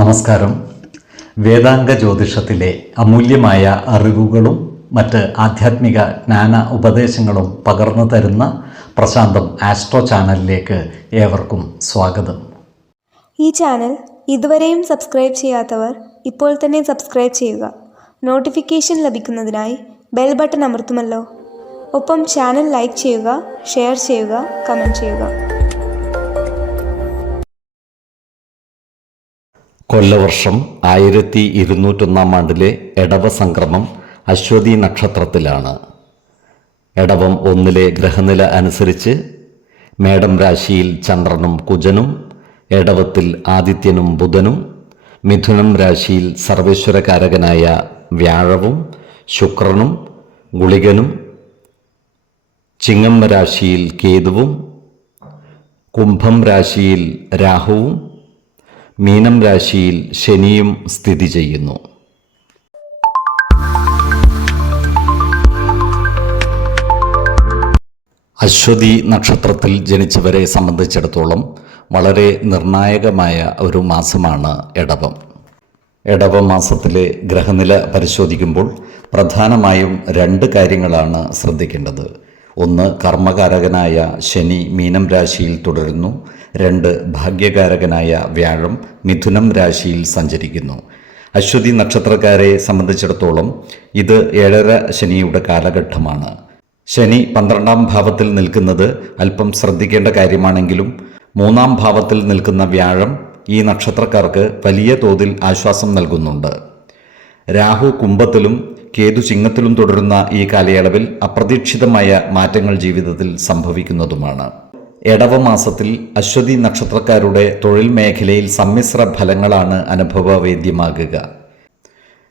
നമസ്കാരം. വേദാംഗ ജ്യോതിഷത്തിലെ അമൂല്യമായ അറിവുകളും മറ്റ് ആധ്യാത്മിക ജ്ഞാന ഉപദേശങ്ങളും പകർന്നു തരുന്ന പ്രശാന്തം ആസ്ട്രോ ചാനലിലേക്ക് ഏവർക്കും സ്വാഗതം. ഈ ചാനൽ ഇതുവരെയും സബ്സ്ക്രൈബ് ചെയ്യാത്തവർ ഇപ്പോൾ തന്നെ സബ്സ്ക്രൈബ് ചെയ്യുക. നോട്ടിഫിക്കേഷൻ ലഭിക്കുന്നതിനായി ബെൽ ബട്ടൺ അമർത്തുമല്ലോ. ഒപ്പം ചാനൽ ലൈക്ക് ചെയ്യുക, ഷെയർ ചെയ്യുക, കമൻറ്റ് ചെയ്യുക. കൊല്ലവർഷം 1201 എടവ സംക്രമം അശ്വതി നക്ഷത്രത്തിലാണ്. എടവം 1 ഗ്രഹനില അനുസരിച്ച് മേടം രാശിയിൽ ചന്ദ്രനും കുജനും, എടവത്തിൽ ആദിത്യനും ബുധനും, മിഥുനം രാശിയിൽ സർവേശ്വരകാരകനായ വ്യാഴവും ശുക്രനും ഗുളികനും, ചിങ്ങം രാശിയിൽ കേതുവും, കുംഭം രാശിയിൽ രാഹുവും, മീനം രാശിയിൽ ശനിയും സ്ഥിതി ചെയ്യുന്നു. അശ്വതി നക്ഷത്രത്തിൽ ജനിച്ചവരെ സംബന്ധിച്ചിടത്തോളം വളരെ നിർണായകമായ ഒരു മാസമാണ് എടവം. എടവ മാസത്തിലെ ഗ്രഹനില പരിശോധിക്കുമ്പോൾ പ്രധാനമായും 2 കാര്യങ്ങളാണ് ശ്രദ്ധിക്കേണ്ടത്. 1, കർമ്മകാരകനായ ശനി മീനം രാശിയിൽ തുടരുന്നു. 2, ഭാഗ്യകാരകനായ വ്യാഴം മിഥുനം രാശിയിൽ സഞ്ചരിക്കുന്നു. അശ്വതി നക്ഷത്രക്കാരെ സംബന്ധിച്ചിടത്തോളം ഇത് 7.5 ശനിയുടെ കാലഘട്ടമാണ്. ശനി 12ാം ഭാവത്തിൽ നിൽക്കുന്നത് അല്പം ശ്രദ്ധിക്കേണ്ട കാര്യമാണെങ്കിലും 3ാം ഭാവത്തിൽ നിൽക്കുന്ന വ്യാഴം ഈ നക്ഷത്രക്കാർക്ക് വലിയ തോതിൽ ആശ്വാസം നൽകുന്നുണ്ട്. രാഹു കുംഭത്തിലും കേതു ചിങ്ങത്തിലും തുടരുന്ന ഈ കാലയളവിൽ അപ്രതീക്ഷിതമായ മാറ്റങ്ങൾ ജീവിതത്തിൽ സംഭവിക്കുന്നതുമാണ്. എടവ മാസത്തിൽ അശ്വതി നക്ഷത്രക്കാരുടെ തൊഴിൽ മേഖലയിൽ സമ്മിശ്ര ഫലങ്ങളാണ് അനുഭവവേദ്യമാകുക.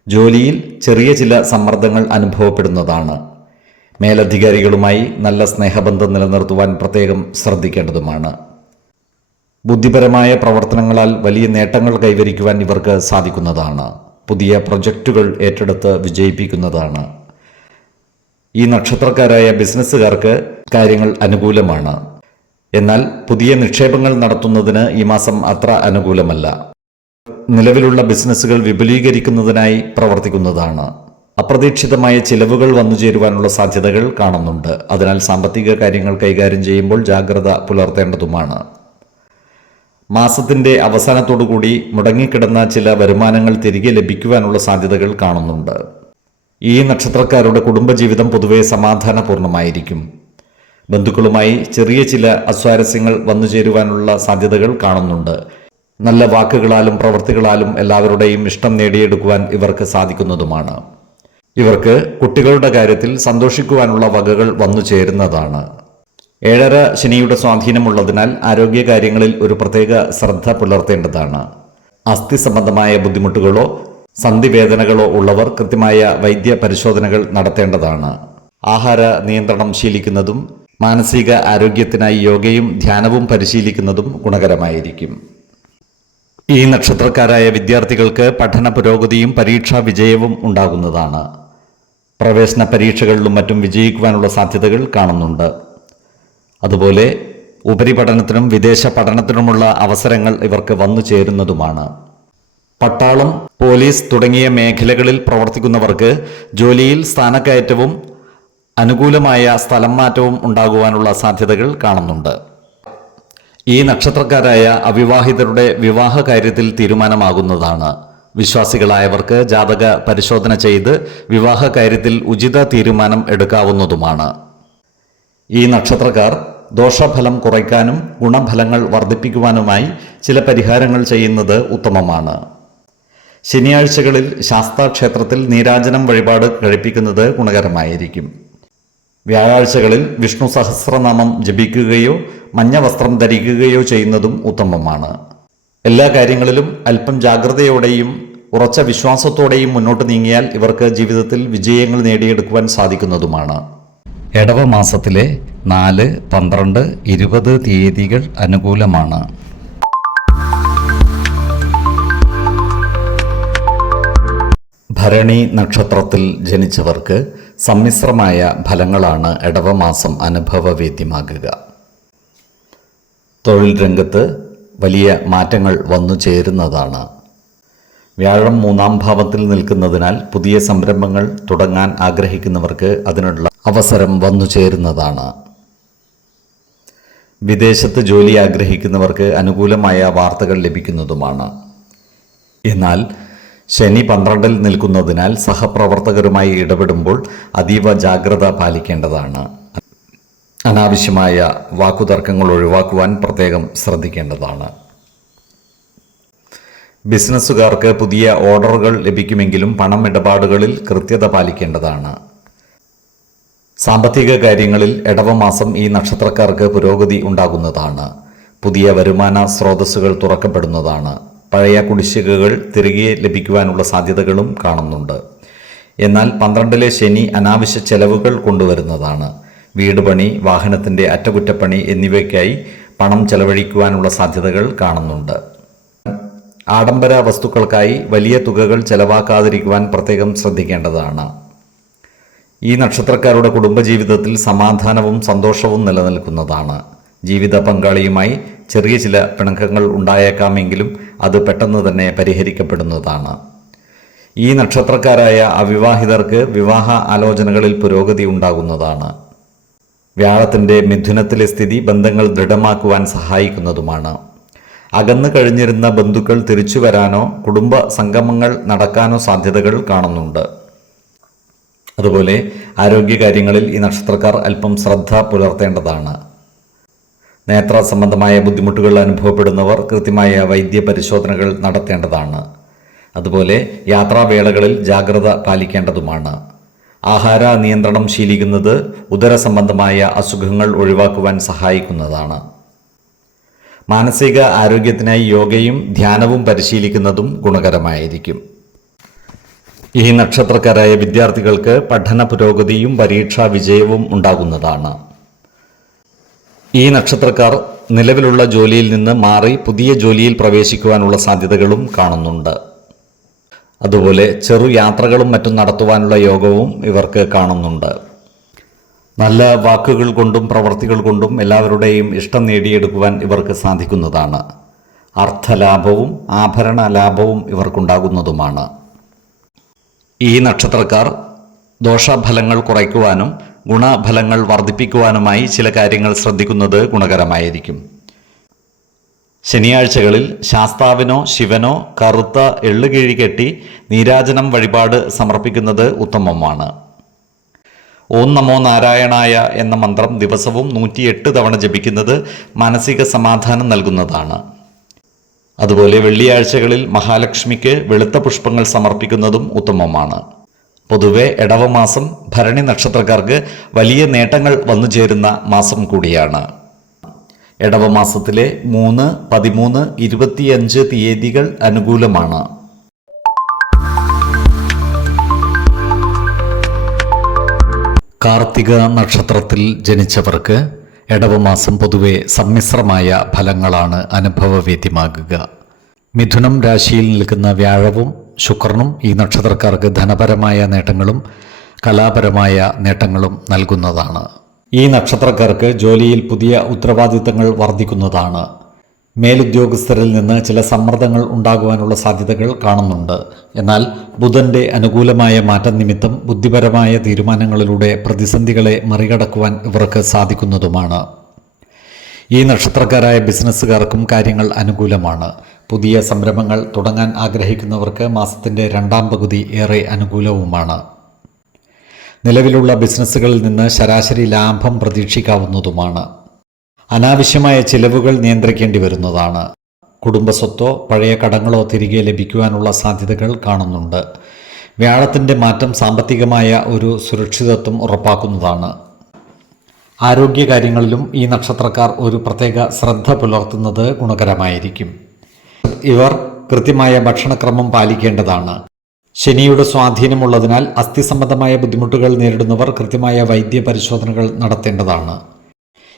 ജോലിയിൽ ചെറിയ ചില സമ്മർദ്ദങ്ങൾ അനുഭവപ്പെടുന്നതാണ്. മേലധികാരികളുമായി നല്ല സ്നേഹബന്ധം നിലനിർത്തുവാൻ പ്രത്യേകം ശ്രദ്ധിക്കേണ്ടതുമാണ്. ബുദ്ധിപരമായ പ്രവർത്തനങ്ങളാൽ വലിയ നേട്ടങ്ങൾ കൈവരിക്കുവാൻ ഇവർക്ക് സാധിക്കുന്നതാണ്. പുതിയ പ്രൊജക്റ്റുകൾ ഏറ്റെടുത്ത് വിജയിപ്പിക്കുന്നതാണ്. ഈ നക്ഷത്രക്കാരായ ബിസിനസ്സുകാർക്ക് കാര്യങ്ങൾ അനുകൂലമാണ്. എന്നാൽ പുതിയ നിക്ഷേപങ്ങൾ നടത്തുന്നതിന് ഈ മാസം അത്ര അനുകൂലമല്ല. നിലവിലുള്ള ബിസിനസ്സുകൾ വിപുലീകരിക്കുന്നതിനായി പ്രവർത്തിക്കുന്നതാണ്. അപ്രതീക്ഷിതമായ ചിലവുകൾ വന്നു ചേരുവാനുള്ള സാധ്യതകൾ കാണുന്നുണ്ട്. അതിനാൽ സാമ്പത്തിക കാര്യങ്ങൾ കൈകാര്യം ചെയ്യുമ്പോൾ ജാഗ്രത പുലർത്തേണ്ടതുമാണ്. മാസത്തിന്റെ അവസാനത്തോടുകൂടി മുടങ്ങിക്കിടന്ന ചില വരുമാനങ്ങൾ തിരികെ ലഭിക്കുവാനുള്ള സാധ്യതകൾ കാണുന്നുണ്ട്. ഈ നക്ഷത്രക്കാരുടെ കുടുംബജീവിതം പൊതുവെ സമാധാനപൂർണ്ണമായിരിക്കും. ബന്ധുക്കളുമായി ചെറിയ ചില അസ്വാരസ്യങ്ങൾ വന്നു ചേരുവാനുള്ള സാധ്യതകൾ കാണുന്നുണ്ട്. നല്ല വാക്കുകളാലും പ്രവൃത്തികളാലും എല്ലാവരുടെയും ഇഷ്ടം നേടിയെടുക്കുവാൻ ഇവർക്ക് സാധിക്കുന്നതുമാണ്. ഇവർക്ക് കുട്ടികളുടെ കാര്യത്തിൽ സന്തോഷിക്കുവാനുള്ള വകകൾ വന്നു ചേരുന്നതാണ്. 7.5 ശനിയുടെ സ്വാധീനമുള്ളതിനാൽ ആരോഗ്യകാര്യങ്ങളിൽ ഒരു പ്രത്യേക ശ്രദ്ധ പുലർത്തേണ്ടതാണ്. അസ്ഥി സംബന്ധമായ ബുദ്ധിമുട്ടുകളോ സന്ധിവേദനകളോ ഉള്ളവർ കൃത്യമായ വൈദ്യ പരിശോധനകൾ നടത്തേണ്ടതാണ്. ആഹാര നിയന്ത്രണം ശീലിക്കുന്നതും മാനസിക ആരോഗ്യത്തിനായി യോഗയും ധ്യാനവും പരിശീലിക്കുന്നതും ഗുണകരമായിരിക്കും. ഈ നക്ഷത്രക്കാരായ വിദ്യാർത്ഥികൾക്ക് പഠന പുരോഗതിയും പരീക്ഷാ വിജയവും ഉണ്ടാകുന്നതാണ്. പ്രവേശന പരീക്ഷകളിലും മറ്റും വിജയിക്കുവാനുള്ള സാധ്യതകൾ കാണുന്നുണ്ട്. അതുപോലെ ഉപരിപഠനത്തിനും വിദേശ പഠനത്തിനുമുള്ള അവസരങ്ങൾ ഇവർക്ക് വന്നു ചേരുന്നതുമാണ്. പട്ടാളം, പോലീസ് തുടങ്ങിയ മേഖലകളിൽ പ്രവർത്തിക്കുന്നവർക്ക് ജോലിയിൽ സ്ഥാനക്കയറ്റവും അനുകൂലമായ സ്ഥലം മാറ്റവും ഉണ്ടാകുവാനുള്ള സാധ്യതകൾ കാണുന്നുണ്ട്. ഈ നക്ഷത്രക്കാരായ അവിവാഹിതരുടെ വിവാഹ കാര്യത്തിൽ തീരുമാനമാകുന്നതാണ്. വിശ്വാസികളായവർക്ക് ജാതക പരിശോധന ചെയ്ത് വിവാഹ കാര്യത്തിൽ ഉചിത തീരുമാനം എടുക്കാവുന്നതുമാണ്. ഈ നക്ഷത്രക്കാർ ദോഷഫലം കുറയ്ക്കാനും ഗുണഫലങ്ങൾ വർദ്ധിപ്പിക്കുവാനുമായി ചില പരിഹാരങ്ങൾ ചെയ്യുന്നത് ഉത്തമമാണ്. ശനിയാഴ്ചകളിൽ ശാസ്താക്ഷേത്രത്തിൽ നീരാജനം വഴിപാട് കഴിപ്പിക്കുന്നത് ഗുണകരമായിരിക്കും. വ്യാഴാഴ്ചകളിൽ വിഷ്ണു സഹസ്രനാമം ജപിക്കുകയോ മഞ്ഞ വസ്ത്രം ധരിക്കുകയോ ചെയ്യുന്നതും ഉത്തമമാണ്. എല്ലാ കാര്യങ്ങളിലും അല്പം ജാഗ്രതയോടെയും ഉറച്ച വിശ്വാസത്തോടെയും മുന്നോട്ട് നീങ്ങിയാൽ ഇവർക്ക് ജീവിതത്തിൽ വിജയങ്ങൾ നേടിയെടുക്കുവാൻ സാധിക്കുന്നതുമാണ്. എടവ മാസത്തിലെ 4, 12, 20 തീയതികൾ അനുകൂലമാണ്. ഭരണി നക്ഷത്രത്തിൽ ജനിച്ചവർക്ക് സമ്മിശ്രമായ ഫലങ്ങളാണ് എടവമാസം അനുഭവവേദ്യമാകുക. തൊഴിൽ രംഗത്ത് വലിയ മാറ്റങ്ങൾ വന്നു ചേരുന്നതാണ്. വ്യാഴം 3-ാം ഭാവത്തിൽ നിൽക്കുന്നതിനാൽ പുതിയ സംരംഭങ്ങൾ തുടങ്ങാൻ ആഗ്രഹിക്കുന്നവർക്ക് അതിനുള്ള അവസരം വന്നു ചേരുന്നതാണ്. വിദേശത്ത് ജോലി ആഗ്രഹിക്കുന്നവർക്ക് അനുകൂലമായ വാർത്തകൾ ലഭിക്കുന്നതുമാണ്. എന്നാൽ ശനി 12-ൽ നിൽക്കുന്നതിനാൽ സഹപ്രവർത്തകരുമായി ഇടപെടുമ്പോൾ അതീവ ജാഗ്രത പാലിക്കേണ്ടതാണ്. അനാവശ്യമായ വാക്കുതർക്കങ്ങൾ ഒഴിവാക്കുവാൻ പ്രത്യേകം ശ്രദ്ധിക്കേണ്ടതാണ്. ബിസിനസ്സുകാർക്ക് പുതിയ ഓർഡറുകൾ ലഭിക്കുമെങ്കിലും പണം ഇടപാടുകളിൽ കൃത്യത പാലിക്കേണ്ടതാണ്. സാമ്പത്തിക കാര്യങ്ങളിൽ ഇടവമാസം ഈ നക്ഷത്രക്കാർക്ക് പുരോഗതി ഉണ്ടാകുന്നതാണ്. പുതിയ വരുമാന സ്രോതസ്സുകൾ തുറക്കപ്പെടുന്നതാണ്. പഴയ കുടിശ്ശികകൾ തിരികെ ലഭിക്കുവാനുള്ള സാധ്യതകളും കാണുന്നുണ്ട്. എന്നാൽ 12-ലെ ശനി അനാവശ്യ ചെലവുകൾ കൊണ്ടുവരുന്നതാണ്. വീട് പണി, വാഹനത്തിൻ്റെ അറ്റകുറ്റപ്പണി എന്നിവയ്ക്കായി പണം ചെലവഴിക്കുവാനുള്ള സാധ്യതകൾ കാണുന്നുണ്ട്. ആഡംബര വസ്തുക്കൾക്കായി വലിയ തുകകൾ ചെലവാക്കാതിരിക്കുവാൻ പ്രത്യേകം ശ്രദ്ധിക്കേണ്ടതാണ്. ഈ നക്ഷത്രക്കാരുടെ കുടുംബജീവിതത്തിൽ സമാധാനവും സന്തോഷവും നിലനിൽക്കുന്നതാണ്. ജീവിത പങ്കാളിയുമായി ചെറിയ ചില പിണക്കങ്ങൾ ഉണ്ടായേക്കാമെങ്കിലും അത് പെട്ടെന്ന് തന്നെ പരിഹരിക്കപ്പെടുന്നതാണ്. ഈ നക്ഷത്രക്കാരായ അവിവാഹിതർക്ക് വിവാഹ ആലോചനകളിൽ പുരോഗതി ഉണ്ടാകുന്നതാണ്. വ്യാഴത്തിൻ്റെ മിഥുനത്തിലെ സ്ഥിതി ബന്ധങ്ങൾ ദൃഢമാക്കുവാൻ സഹായിക്കുന്നതുമാണ്. അകന്നു കഴിഞ്ഞിരുന്ന ബന്ധുക്കൾ തിരിച്ചു വരാനോ കുടുംബ സംഗമങ്ങൾ നടക്കാനോ സാധ്യതകൾ കാണുന്നുണ്ട്. അതുപോലെ ആരോഗ്യകാര്യങ്ങളിൽ ഈ നക്ഷത്രക്കാർ അല്പം ശ്രദ്ധ പുലർത്തേണ്ടതാണ്. നേത്ര സംബന്ധമായ ബുദ്ധിമുട്ടുകൾ അനുഭവപ്പെടുന്നവർ കൃത്യമായ വൈദ്യ പരിശോധനകൾ നടത്തേണ്ടതാണ്. അതുപോലെ യാത്രാവേളകളിൽ ജാഗ്രത പാലിക്കേണ്ടതുമാണ്. ആഹാര നിയന്ത്രണം ശീലിക്കുന്നത് ഉദര സംബന്ധമായ അസുഖങ്ങൾ ഒഴിവാക്കുവാൻ സഹായിക്കുന്നതാണ്. മാനസിക ആരോഗ്യത്തിനായി യോഗയും ധ്യാനവും പരിശീലിക്കുന്നതും ഗുണകരമായിരിക്കും. ഈ നക്ഷത്രക്കാരായ വിദ്യാർത്ഥികൾക്ക് പഠന പുരോഗതിയും പരീക്ഷാ വിജയവും ഉണ്ടാകുന്നതാണ്. ഈ നക്ഷത്രക്കാർ നിലവിലുള്ള ജോലിയിൽ നിന്ന് മാറി പുതിയ ജോലിയിൽ പ്രവേശിക്കുവാനുള്ള സാധ്യതകളും കാണുന്നുണ്ട്. അതുപോലെ ചെറു യാത്രകളും മറ്റും നടത്തുവാനുള്ള യോഗവും ഇവർക്ക് കാണുന്നുണ്ട്. നല്ല വാക്കുകൾ കൊണ്ടും പ്രവർത്തികൾ കൊണ്ടും എല്ലാവരുടെയും ഇഷ്ടം നേടിയെടുക്കുവാൻ ഇവർക്ക് സാധിക്കുന്നതാണ്. അർത്ഥലാഭവും ആഭരണ ലാഭവും ഇവർക്കുണ്ടാകുന്നതുമാണ്. ഈ നക്ഷത്രക്കാർ ദോഷഫലങ്ങൾ കുറയ്ക്കുവാനും ഗുണഫലങ്ങൾ വർദ്ധിപ്പിക്കുവാനുമായി ചില കാര്യങ്ങൾ ശ്രദ്ധിക്കുന്നത് ഗുണകരമായിരിക്കും. ശനിയാഴ്ചകളിൽ ശാസ്താവിനോ ശിവനോ കറുത്ത എള്ളുകിഴി കെട്ടി നീരാജനം വഴിപാട് സമർപ്പിക്കുന്നത് ഉത്തമമാണ്. ഓം നമോ നാരായണായ എന്ന മന്ത്രം ദിവസവും 108 തവണ ജപിക്കുന്നത് മാനസിക സമാധാനം നൽകുന്നതാണ്. അതുപോലെ വെള്ളിയാഴ്ചകളിൽ മഹാലക്ഷ്മിക്ക് വെളുത്ത പുഷ്പങ്ങൾ സമർപ്പിക്കുന്നതും ഉത്തമമാണ്. പൊതുവെ ഇടവമാസം ഭരണി നക്ഷത്രക്കാർക്ക് വലിയ നേട്ടങ്ങൾ വന്നു ചേരുന്ന മാസം കൂടിയാണ്. ഇടവമാസത്തിലെ 3, 13, 25 തീയതികൾ അനുകൂലമാണ്. കാർത്തിക നക്ഷത്രത്തിൽ ജനിച്ചവർക്ക് ഇടവമാസം പൊതുവെ സമ്മിശ്രമായ ഫലങ്ങളാണ് അനുഭവവേദ്യമാകുക. മിഥുനം രാശിയിൽ നിൽക്കുന്ന വ്യാഴവും ശുക്രനും ഈ നക്ഷത്രക്കാർക്ക് ധനപരമായ നേട്ടങ്ങളും കലാപരമായ നേട്ടങ്ങളും നൽകുന്നതാണ്. ഈ നക്ഷത്രക്കാർക്ക് ജോലിയിൽ പുതിയ ഉത്തരവാദിത്തങ്ങൾ വർദ്ധിക്കുന്നതാണ്. മേലുദ്യോഗസ്ഥരിൽ നിന്ന് ചില സമ്മർദ്ദങ്ങൾ ഉണ്ടാകുവാനുള്ള സാധ്യതകൾ കാണുന്നുണ്ട്. എന്നാൽ ബുധന്റെ അനുകൂലമായ മാറ്റം നിമിത്തം ബുദ്ധിപരമായ തീരുമാനങ്ങളിലൂടെ പ്രതിസന്ധികളെ മറികടക്കുവാൻ ഇവർക്ക് സാധിക്കുന്നതുമാണ്. ഈ നക്ഷത്രക്കാരായ ബിസിനസ്സുകാർക്കും കാര്യങ്ങൾ അനുകൂലമാണ്. പുതിയ സംരംഭങ്ങൾ തുടങ്ങാൻ ആഗ്രഹിക്കുന്നവർക്ക് മാസത്തിൻ്റെ 2ാം പകുതി ഏറെ അനുകൂലവുമാണ്. നിലവിലുള്ള ബിസിനസ്സുകളിൽ നിന്ന് ശരാശരി ലാഭം പ്രതീക്ഷിക്കാവുന്നതുമാണ്. അനാവശ്യമായ ചിലവുകൾ നിയന്ത്രിക്കേണ്ടി വരുന്നതാണ്. കുടുംബസ്വത്തോ പഴയ കടങ്ങളോ തിരികെ ലഭിക്കുവാനുള്ള സാധ്യതകൾ കാണുന്നുണ്ട്. വ്യാഴത്തിൻ്റെ മാറ്റം സാമ്പത്തികമായ ഒരു സുരക്ഷിതത്വം ഉറപ്പാക്കുന്നതാണ്. ആരോഗ്യകാര്യങ്ങളിലും ഈ നക്ഷത്രക്കാർ ഒരു പ്രത്യേക ശ്രദ്ധ പുലർത്തുന്നത് ഗുണകരമായിരിക്കും. ഇവർ കൃത്യമായ ഭക്ഷണക്രമം പാലിക്കേണ്ടതാണ്. ശനിയുടെ സ്വാധീനമുള്ളതിനാൽ അസ്ഥി സംബന്ധമായ ബുദ്ധിമുട്ടുകൾ നേരിടുന്നവർ കൃത്യമായ വൈദ്യ പരിശോധനകൾ നടത്തേണ്ടതാണ്.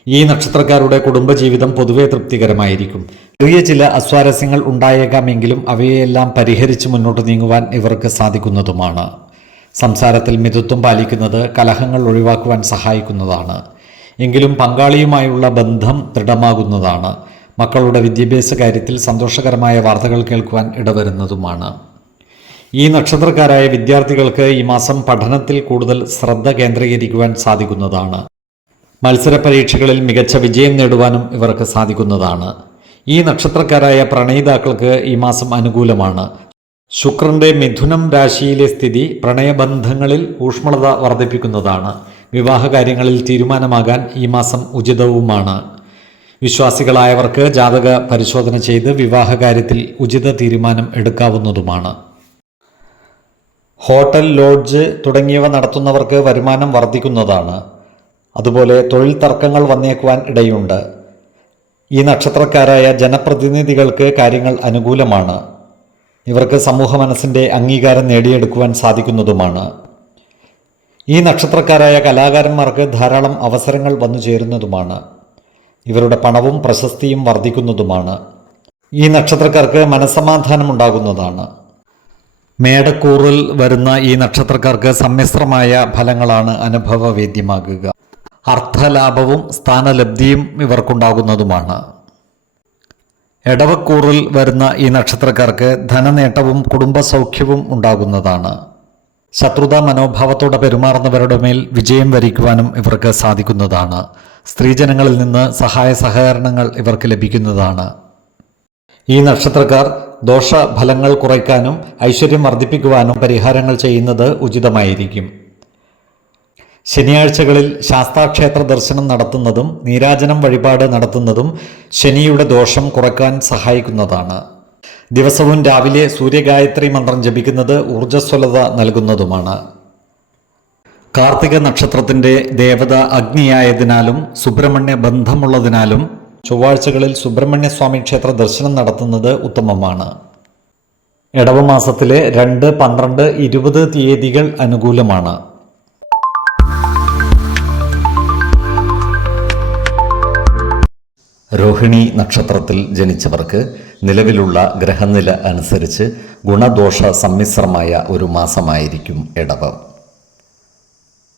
ഈ നക്ഷത്രക്കാരുടെ കുടുംബജീവിതം പൊതുവെ തൃപ്തികരമായിരിക്കും. ചെറിയ ചില അസ്വാരസ്യങ്ങൾ ഉണ്ടായേക്കാമെങ്കിലും അവയെല്ലാം പരിഹരിച്ച് മുന്നോട്ട് നീങ്ങുവാൻ ഇവർക്ക് സാധിക്കുന്നതുമാണ്. സംസാരത്തിൽ മിതത്വം പാലിക്കുന്നത് കലഹങ്ങൾ ഒഴിവാക്കുവാൻ സഹായിക്കുന്നതാണ്. എങ്കിലും പങ്കാളിയുമായുള്ള ബന്ധം ദൃഢമാകുന്നതാണ്. മക്കളുടെ വിദ്യാഭ്യാസ കാര്യത്തിൽ സന്തോഷകരമായ വാർത്തകൾ കേൾക്കുവാൻ ഇടവരുന്നതുമാണ്. ഈ നക്ഷത്രക്കാരായ വിദ്യാർത്ഥികൾക്ക് ഈ മാസം പഠനത്തിൽ കൂടുതൽ ശ്രദ്ധ കേന്ദ്രീകരിക്കുവാൻ സാധിക്കുന്നതാണ്. മത്സര പരീക്ഷകളിൽ മികച്ച വിജയം നേടുവാനും ഇവർക്ക് സാധിക്കുന്നതാണ്. ഈ നക്ഷത്രക്കാരായ പ്രണയിതാക്കൾക്ക് ഈ മാസം അനുകൂലമാണ്. ശുക്രന്റെ മിഥുനം രാശിയിലെ സ്ഥിതി പ്രണയബന്ധങ്ങളിൽ ഊഷ്മളത വർദ്ധിപ്പിക്കുന്നതാണ്. വിവാഹകാര്യങ്ങളിൽ തീരുമാനമാകാൻ ഈ മാസം ഉചിതവുമാണ്. വിശ്വാസികളായവർക്ക് ജാതക പരിശോധന ചെയ്ത് വിവാഹകാര്യത്തിൽ ഉചിത തീരുമാനം എടുക്കാവുന്നതുമാണ്. ഹോട്ടൽ, ലോഡ്ജ് തുടങ്ങിയവ നടത്തുന്നവർക്ക് വരുമാനം വർദ്ധിക്കുന്നതാണ്. അതുപോലെ തൊഴിൽ തർക്കങ്ങൾ വന്നേക്കുവാൻ ഇടയുണ്ട്. ഈ നക്ഷത്രക്കാരായ ജനപ്രതിനിധികൾക്ക് കാര്യങ്ങൾ അനുകൂലമാണ്. ഇവർക്ക് സമൂഹ മനസ്സിൻ്റെ അംഗീകാരം നേടിയെടുക്കുവാൻ സാധിക്കുന്നതുമാണ്. ഈ നക്ഷത്രക്കാരായ കലാകാരന്മാർക്ക് ധാരാളം അവസരങ്ങൾ വന്നു ചേരുന്നതുമാണ്. ഇവരുടെ പണവും പ്രശസ്തിയും വർദ്ധിക്കുന്നതുമാണ്. ഈ നക്ഷത്രക്കാർക്ക് മനസ്സമാധാനം ഉണ്ടാകുന്നതാണ്. മേടക്കൂറിൽ വരുന്ന ഈ നക്ഷത്രക്കാർക്ക് സമ്മിശ്രമായ ഫലങ്ങളാണ് അനുഭവവേദ്യമാകുക. അർത്ഥലാഭവും സ്ഥാനലബ്ധിയും ഇവർക്കുണ്ടാകുന്നതുമാണ്. എടവക്കൂറിൽ വരുന്ന ഈ നക്ഷത്രക്കാർക്ക് ധനനേട്ടവും കുടുംബസൗഖ്യവും ഉണ്ടാകുന്നതാണ്. ശത്രുതാ മനോഭാവത്തോടെ പെരുമാറുന്നവരുടെ മേൽ വിജയം വരിക്കുവാനും ഇവർക്ക് സാധിക്കുന്നതാണ്. സ്ത്രീജനങ്ങളിൽ നിന്ന് സഹായ സഹകരണങ്ങൾ ഇവർക്ക് ലഭിക്കുന്നതാണ്. ഈ നക്ഷത്രക്കാർ ദോഷഫലങ്ങൾ കുറയ്ക്കാനും ഐശ്വര്യം വർദ്ധിപ്പിക്കുവാനും പരിഹാരങ്ങൾ ചെയ്യുന്നത് ഉചിതമായിരിക്കും. ശനിയാഴ്ചകളിൽ ശാസ്താക്ഷേത്ര ദർശനം നടത്തുന്നതും നീരാജനം വഴിപാട് നടത്തുന്നതും ശനിയുടെ ദോഷം കുറയ്ക്കാൻ സഹായിക്കുന്നതാണ്. ദിവസവും രാവിലെ സൂര്യഗായത്രി മന്ത്രം ജപിക്കുന്നത് ഊർജ്ജസ്വലത നൽകുന്നതുമാണ്. കാർത്തിക നക്ഷത്രത്തിൻ്റെ ദേവത അഗ്നിയായതിനാലും സുബ്രഹ്മണ്യ ബന്ധമുള്ളതിനാലും ചൊവ്വാഴ്ചകളിൽ സുബ്രഹ്മണ്യസ്വാമി ക്ഷേത്ര ദർശനം നടത്തുന്നത് ഉത്തമമാണ്. ഇടവമാസത്തിലെ 2, 12, 20 തീയതികൾ അനുകൂലമാണ്. രോഹിണി നക്ഷത്രത്തിൽ ജനിച്ചവർക്ക് നിലവിലുള്ള ഗ്രഹനില അനുസരിച്ച് ഗുണദോഷ സമ്മിശ്രമായ ഒരു മാസമായിരിക്കും ഇടവ.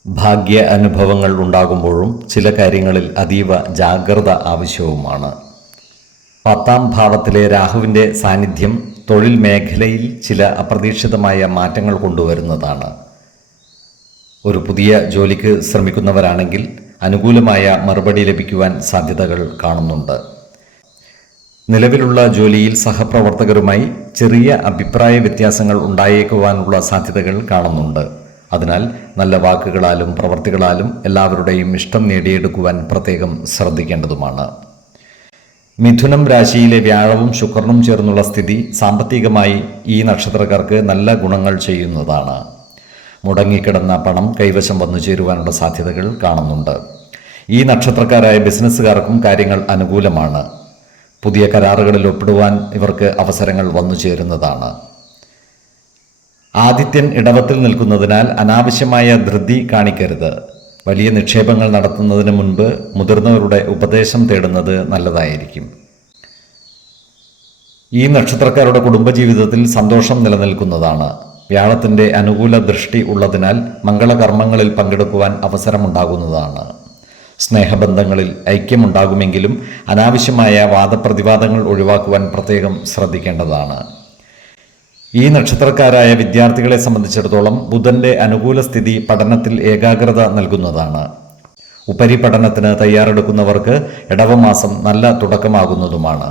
ഭാഗ്യ അനുഭവങ്ങൾ ഉണ്ടാകുമ്പോഴും ചില കാര്യങ്ങളിൽ അതീവ ജാഗ്രത ആവശ്യവുമാണ്. 10ാം ഭാവത്തിലെ രാഹുവിൻ്റെ സാന്നിധ്യം തൊഴിൽ മേഖലയിൽ ചില അപ്രതീക്ഷിതമായ മാറ്റങ്ങൾ കൊണ്ടുവരുന്നതാണ്. ഒരു പുതിയ ജോലിക്ക് ശ്രമിക്കുന്നവരാണെങ്കിൽ അനുകൂലമായ മറുപടി ലഭിക്കുവാൻ സാധ്യതകൾ കാണുന്നുണ്ട്. നിലവിലുള്ള ജോലിയിൽ സഹപ്രവർത്തകരുമായി ചെറിയ അഭിപ്രായ വ്യത്യാസങ്ങൾ ഉണ്ടായേക്കുവാനുള്ള സാധ്യതകൾ കാണുന്നുണ്ട്. അതിനാൽ നല്ല വാക്കുകളാലും പ്രവർത്തികളാലും എല്ലാവരുടെയും ഇഷ്ടം നേടിയെടുക്കുവാൻ പ്രത്യേകം ശ്രദ്ധിക്കേണ്ടതുമാണ്. മിഥുനം രാശിയിലെ വ്യാഴവും ശുക്രനും ചേർന്നുള്ള സ്ഥിതി സാമ്പത്തികമായി ഈ നക്ഷത്രക്കാർക്ക് നല്ല ഗുണങ്ങൾ ചെയ്യുന്നതാണ്. മുടങ്ങിക്കിടന്ന പണം കൈവശം വന്നു ചേരുവാനുള്ള സാധ്യതകൾ കാണുന്നുണ്ട്. ഈ നക്ഷത്രക്കാരായ ബിസിനസ്സുകാർക്കും കാര്യങ്ങൾ അനുകൂലമാണ്. പുതിയ കരാറുകളിൽ ഒപ്പിടുവാൻ ഇവർക്ക് അവസരങ്ങൾ വന്നു ചേരുന്നതാണ്. ആദിത്യൻ ഇടവത്തിൽ നിൽക്കുന്നതിനാൽ അനാവശ്യമായ ധൃതി കാണിക്കരുത്. വലിയ നിക്ഷേപങ്ങൾ നടത്തുന്നതിന് മുൻപ് മുതിർന്നവരുടെ ഉപദേശം തേടുന്നത് നല്ലതായിരിക്കും. ഈ നക്ഷത്രക്കാരുടെ കുടുംബജീവിതത്തിൽ സന്തോഷം നിലനിൽക്കുന്നതാണ്. വ്യാഴത്തിൻ്റെ അനുകൂല ദൃഷ്ടി ഉള്ളതിനാൽ മംഗളകർമ്മങ്ങളിൽ പങ്കെടുക്കുവാൻ അവസരമുണ്ടാകുന്നതാണ്. സ്നേഹബന്ധങ്ങളിൽ ഐക്യമുണ്ടാകുമെങ്കിലും അനാവശ്യമായ വാദപ്രതിവാദങ്ങൾ ഒഴിവാക്കുവാൻ പ്രത്യേകം ശ്രദ്ധിക്കേണ്ടതാണ്. ഈ നക്ഷത്രക്കാരായ വിദ്യാർത്ഥികളെ സംബന്ധിച്ചിടത്തോളം ബുധൻ്റെ അനുകൂല സ്ഥിതി പഠനത്തിൽ ഏകാഗ്രത നൽകുന്നതാണ്. ഉപരിപഠനത്തിന് തയ്യാറെടുക്കുന്നവർക്ക് ഇടവമാസം നല്ല തുടക്കമാകുന്നതുമാണ്.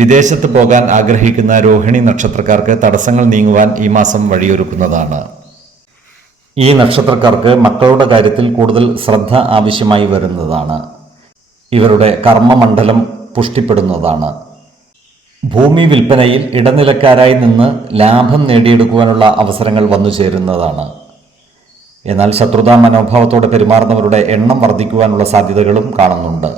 വിദേശത്ത് പോകാൻ ആഗ്രഹിക്കുന്ന രോഹിണി നക്ഷത്രക്കാർക്ക് തടസ്സങ്ങൾ നീങ്ങുവാൻ ഈ മാസം വഴിയൊരുക്കുന്നതാണ്. ഈ നക്ഷത്രക്കാർക്ക് മക്കളുടെ കാര്യത്തിൽ കൂടുതൽ ശ്രദ്ധ ആവശ്യമായി വരുന്നതാണ്. ഇവരുടെ കർമ്മമണ്ഡലം പുഷ്ടിപ്പെടുന്നതാണ്. ഭൂമി വിൽപ്പനയിൽ ഇടനിലക്കാരായി നിന്ന് ലാഭം നേടിയെടുക്കുവാനുള്ള അവസരങ്ങൾ വന്നു ചേരുന്നതാണ്. എന്നാൽ ശത്രുതാ മനോഭാവത്തോടെ പെരുമാറുന്നവരുടെ എണ്ണം വർദ്ധിക്കുവാനുള്ള സാധ്യതകളും കാണുന്നുണ്ട്.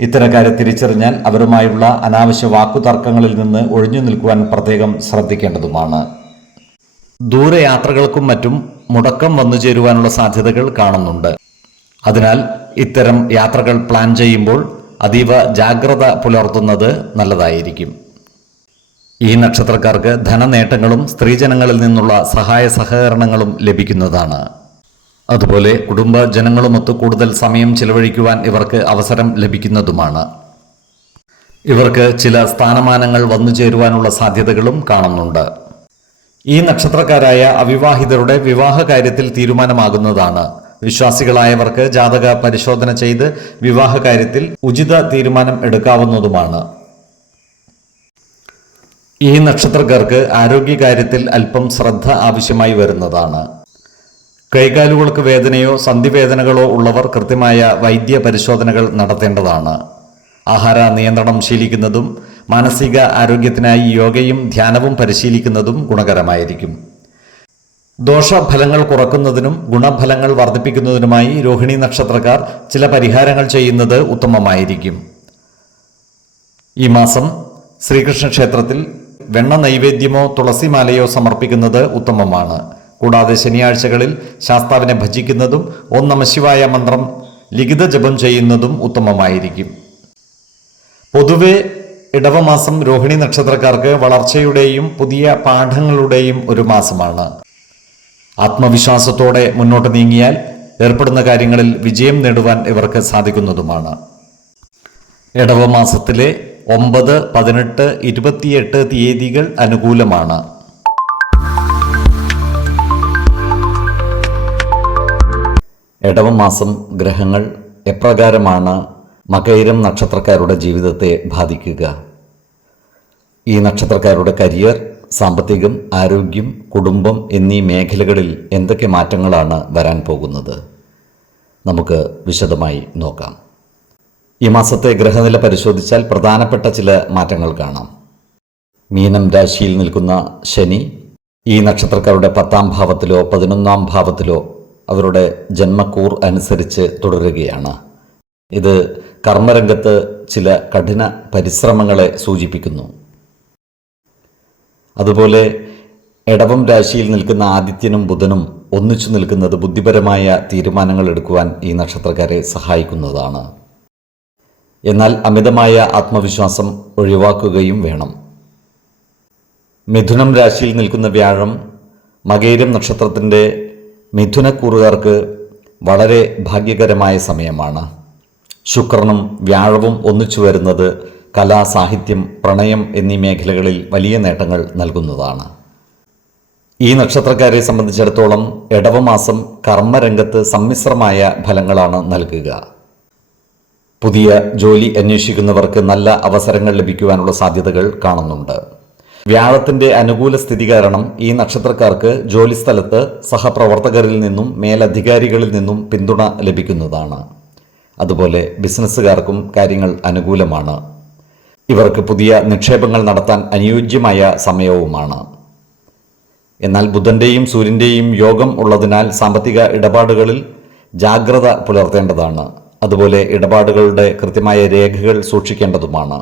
ഇത്തരക്കാരെ തിരിച്ചറിഞ്ഞാൽ അവരുമായുള്ള അനാവശ്യ വാക്കുതർക്കങ്ങളിൽ നിന്ന് ഒഴിഞ്ഞു നിൽക്കുവാൻ പ്രത്യേകം ശ്രദ്ധിക്കേണ്ടതുമാണ്. ദൂരയാത്രകൾക്കും മറ്റും മുടക്കം വന്നു ചേരുവാനുള്ള സാധ്യതകൾ കാണുന്നുണ്ട്. അതിനാൽ ഇത്തരം യാത്രകൾ പ്ലാൻ ചെയ്യുമ്പോൾ അതീവ ജാഗ്രത പുലർത്തുന്നത് നല്ലതായിരിക്കും. ഈ നക്ഷത്രക്കാർക്ക് ധനനേട്ടങ്ങളും സ്ത്രീജനങ്ങളിൽ നിന്നുള്ള സഹായ സഹകരണങ്ങളും ലഭിക്കുന്നതാണ്. അതുപോലെ കുടുംബജനങ്ങളുമൊത്ത് കൂടുതൽ സമയം ചിലവഴിക്കുവാൻ ഇവർക്ക് അവസരം ലഭിക്കുന്നതുമാണ്. ഇവർക്ക് ചില സ്ഥാനമാനങ്ങൾ വന്നു ചേരുവാനുള്ള സാധ്യതകളും കാണുന്നുണ്ട്. ഈ നക്ഷത്രക്കാരായ അവിവാഹിതരുടെ വിവാഹ കാര്യത്തിൽ തീരുമാനമാകുന്നതാണ്. വിശ്വാസികളായവർക്ക് ജാതക പരിശോധന ചെയ്ത് വിവാഹ കാര്യത്തിൽ ഉചിത തീരുമാനം എടുക്കാവുന്നതുമാണ്. ഈ നക്ഷത്രക്കാർക്ക് ആരോഗ്യകാര്യത്തിൽ അല്പം ശ്രദ്ധ ആവശ്യമായി വരുന്നതാണ്. കൈകാലുകൾക്ക് വേദനയോ സന്ധിവേദനകളോ ഉള്ളവർ കൃത്യമായ വൈദ്യ പരിശോധനകൾ നടത്തേണ്ടതാണ്. ആഹാര നിയന്ത്രണം ശീലിക്കുന്നതും മാനസിക ആരോഗ്യത്തിനായി യോഗയും ധ്യാനവും പരിശീലിക്കുന്നതും ഗുണകരമായിരിക്കും. ദോഷഫലങ്ങൾ കുറക്കുന്നതിനും ഗുണഫലങ്ങൾ വർദ്ധിപ്പിക്കുന്നതിനുമായി രോഹിണി നക്ഷത്രക്കാർ ചില പരിഹാരങ്ങൾ ചെയ്യുന്നത് ഉത്തമമായിരിക്കും. ഈ മാസം ശ്രീകൃഷ്ണ ക്ഷേത്രത്തിൽ വെണ്ണ നൈവേദ്യമോ തുളസിമാലയോ സമർപ്പിക്കുന്നത് ഉത്തമമാണ്. കൂടാതെ ശനിയാഴ്ചകളിൽ ശാസ്താവിനെ ഭജിക്കുന്നതും ഓം നമഃശിവായ മന്ത്രം ലിഖിത ജപം ചെയ്യുന്നതും ഉത്തമമായിരിക്കും. പൊതുവെ ഇടവമാസം രോഹിണി നക്ഷത്രക്കാർക്ക് വളർച്ചയുടെയും പുതിയ പാഠങ്ങളുടെയും ഒരു മാസമാണ്. ആത്മവിശ്വാസത്തോടെ മുന്നോട്ട് നീങ്ങിയാൽ ഏർപ്പെടുന്ന കാര്യങ്ങളിൽ വിജയം നേടുവാൻ ഇവർക്ക് സാധിക്കുന്നതുമാണ്. ഇടവമാസത്തിലെ 9, 18, 28 തീയതികൾ അനുകൂലമാണ്. ഇടവമാസം ഗ്രഹങ്ങൾ എപ്രകാരമാണ് മകയിരം നക്ഷത്രക്കാരുടെ ജീവിതത്തെ ബാധിക്കുക? ഈ നക്ഷത്രക്കാരുടെ കരിയർ, സാമ്പത്തികം, ആരോഗ്യം, കുടുംബം എന്നീ മേഖലകളിൽ എന്തൊക്കെ മാറ്റങ്ങളാണ് വരാൻ പോകുന്നത്? നമുക്ക് വിശദമായി നോക്കാം. ഈ മാസത്തെ ഗ്രഹനില പരിശോധിച്ചാൽ പ്രധാനപ്പെട്ട ചില മാറ്റങ്ങൾ കാണാം. മീനം രാശിയിൽ നിൽക്കുന്ന ശനി ഈ നക്ഷത്രക്കാരുടെ 10ാം ഭാവത്തിലോ 11ാം ഭാവത്തിലോ അവരുടെ ജന്മക്കൂർ അനുസരിച്ച് തുടരുകയാണ്. ഇത് കർമ്മരംഗത്ത് ചില കഠിന പരിശ്രമങ്ങളെ സൂചിപ്പിക്കുന്നു. അതുപോലെ ഇടവം രാശിയിൽ നിൽക്കുന്ന ആദിത്യനും ബുധനും ഒന്നിച്ചു നിൽക്കുന്നത് ബുദ്ധിപരമായ തീരുമാനങ്ങൾ എടുക്കുവാൻ ഈ നക്ഷത്രക്കാരെ സഹായിക്കുന്നതാണ്. എന്നാൽ അമിതമായ ആത്മവിശ്വാസം ഒഴിവാക്കുകയും വേണം. മിഥുനം രാശിയിൽ നിൽക്കുന്ന വ്യാഴം മകയിരം നക്ഷത്രത്തിൻ്റെ മിഥുനക്കൂറുകാർക്ക് വളരെ ഭാഗ്യകരമായ സമയമാണ്. ശുക്രനും വ്യാഴവും ഒന്നിച്ചു വരുന്നത് കലാ, സാഹിത്യം, പ്രണയം എന്നീ മേഖലകളിൽ വലിയ നേട്ടങ്ങൾ നൽകുന്നതാണ്. ഈ നക്ഷത്രക്കാരെ സംബന്ധിച്ചിടത്തോളം ഇടവമാസം കർമ്മരംഗത്ത് സമ്മിശ്രമായ ഫലങ്ങളാണ് നൽകുക. പുതിയ ജോലി അന്വേഷിക്കുന്നവർക്ക് നല്ല അവസരങ്ങൾ ലഭിക്കുവാനുള്ള സാധ്യതകൾ കാണുന്നുണ്ട്. വ്യാഴത്തിൻ്റെ അനുകൂല സ്ഥിതി കാരണം ഈ നക്ഷത്രക്കാർക്ക് ജോലിസ്ഥലത്ത് സഹപ്രവർത്തകരിൽ നിന്നും മേലധികാരികളിൽ നിന്നും പിന്തുണ ലഭിക്കുന്നതാണ്. അതുപോലെ ബിസിനസ്സുകാർക്കും കാര്യങ്ങൾ അനുകൂലമാണ്. ഇവർക്ക് പുതിയ നിക്ഷേപങ്ങൾ നടത്താൻ അനുയോജ്യമായ സമയവുമാണ്. എന്നാൽ ബുധൻ്റെയും സൂര്യൻ്റെയും യോഗം ഉള്ളതിനാൽ സാമ്പത്തിക ഇടപാടുകളിൽ ജാഗ്രത പുലർത്തേണ്ടതാണ്. അതുപോലെ ഇടപാടുകളുടെ കൃത്യമായ രേഖകൾ സൂക്ഷിക്കേണ്ടതുമാണ്.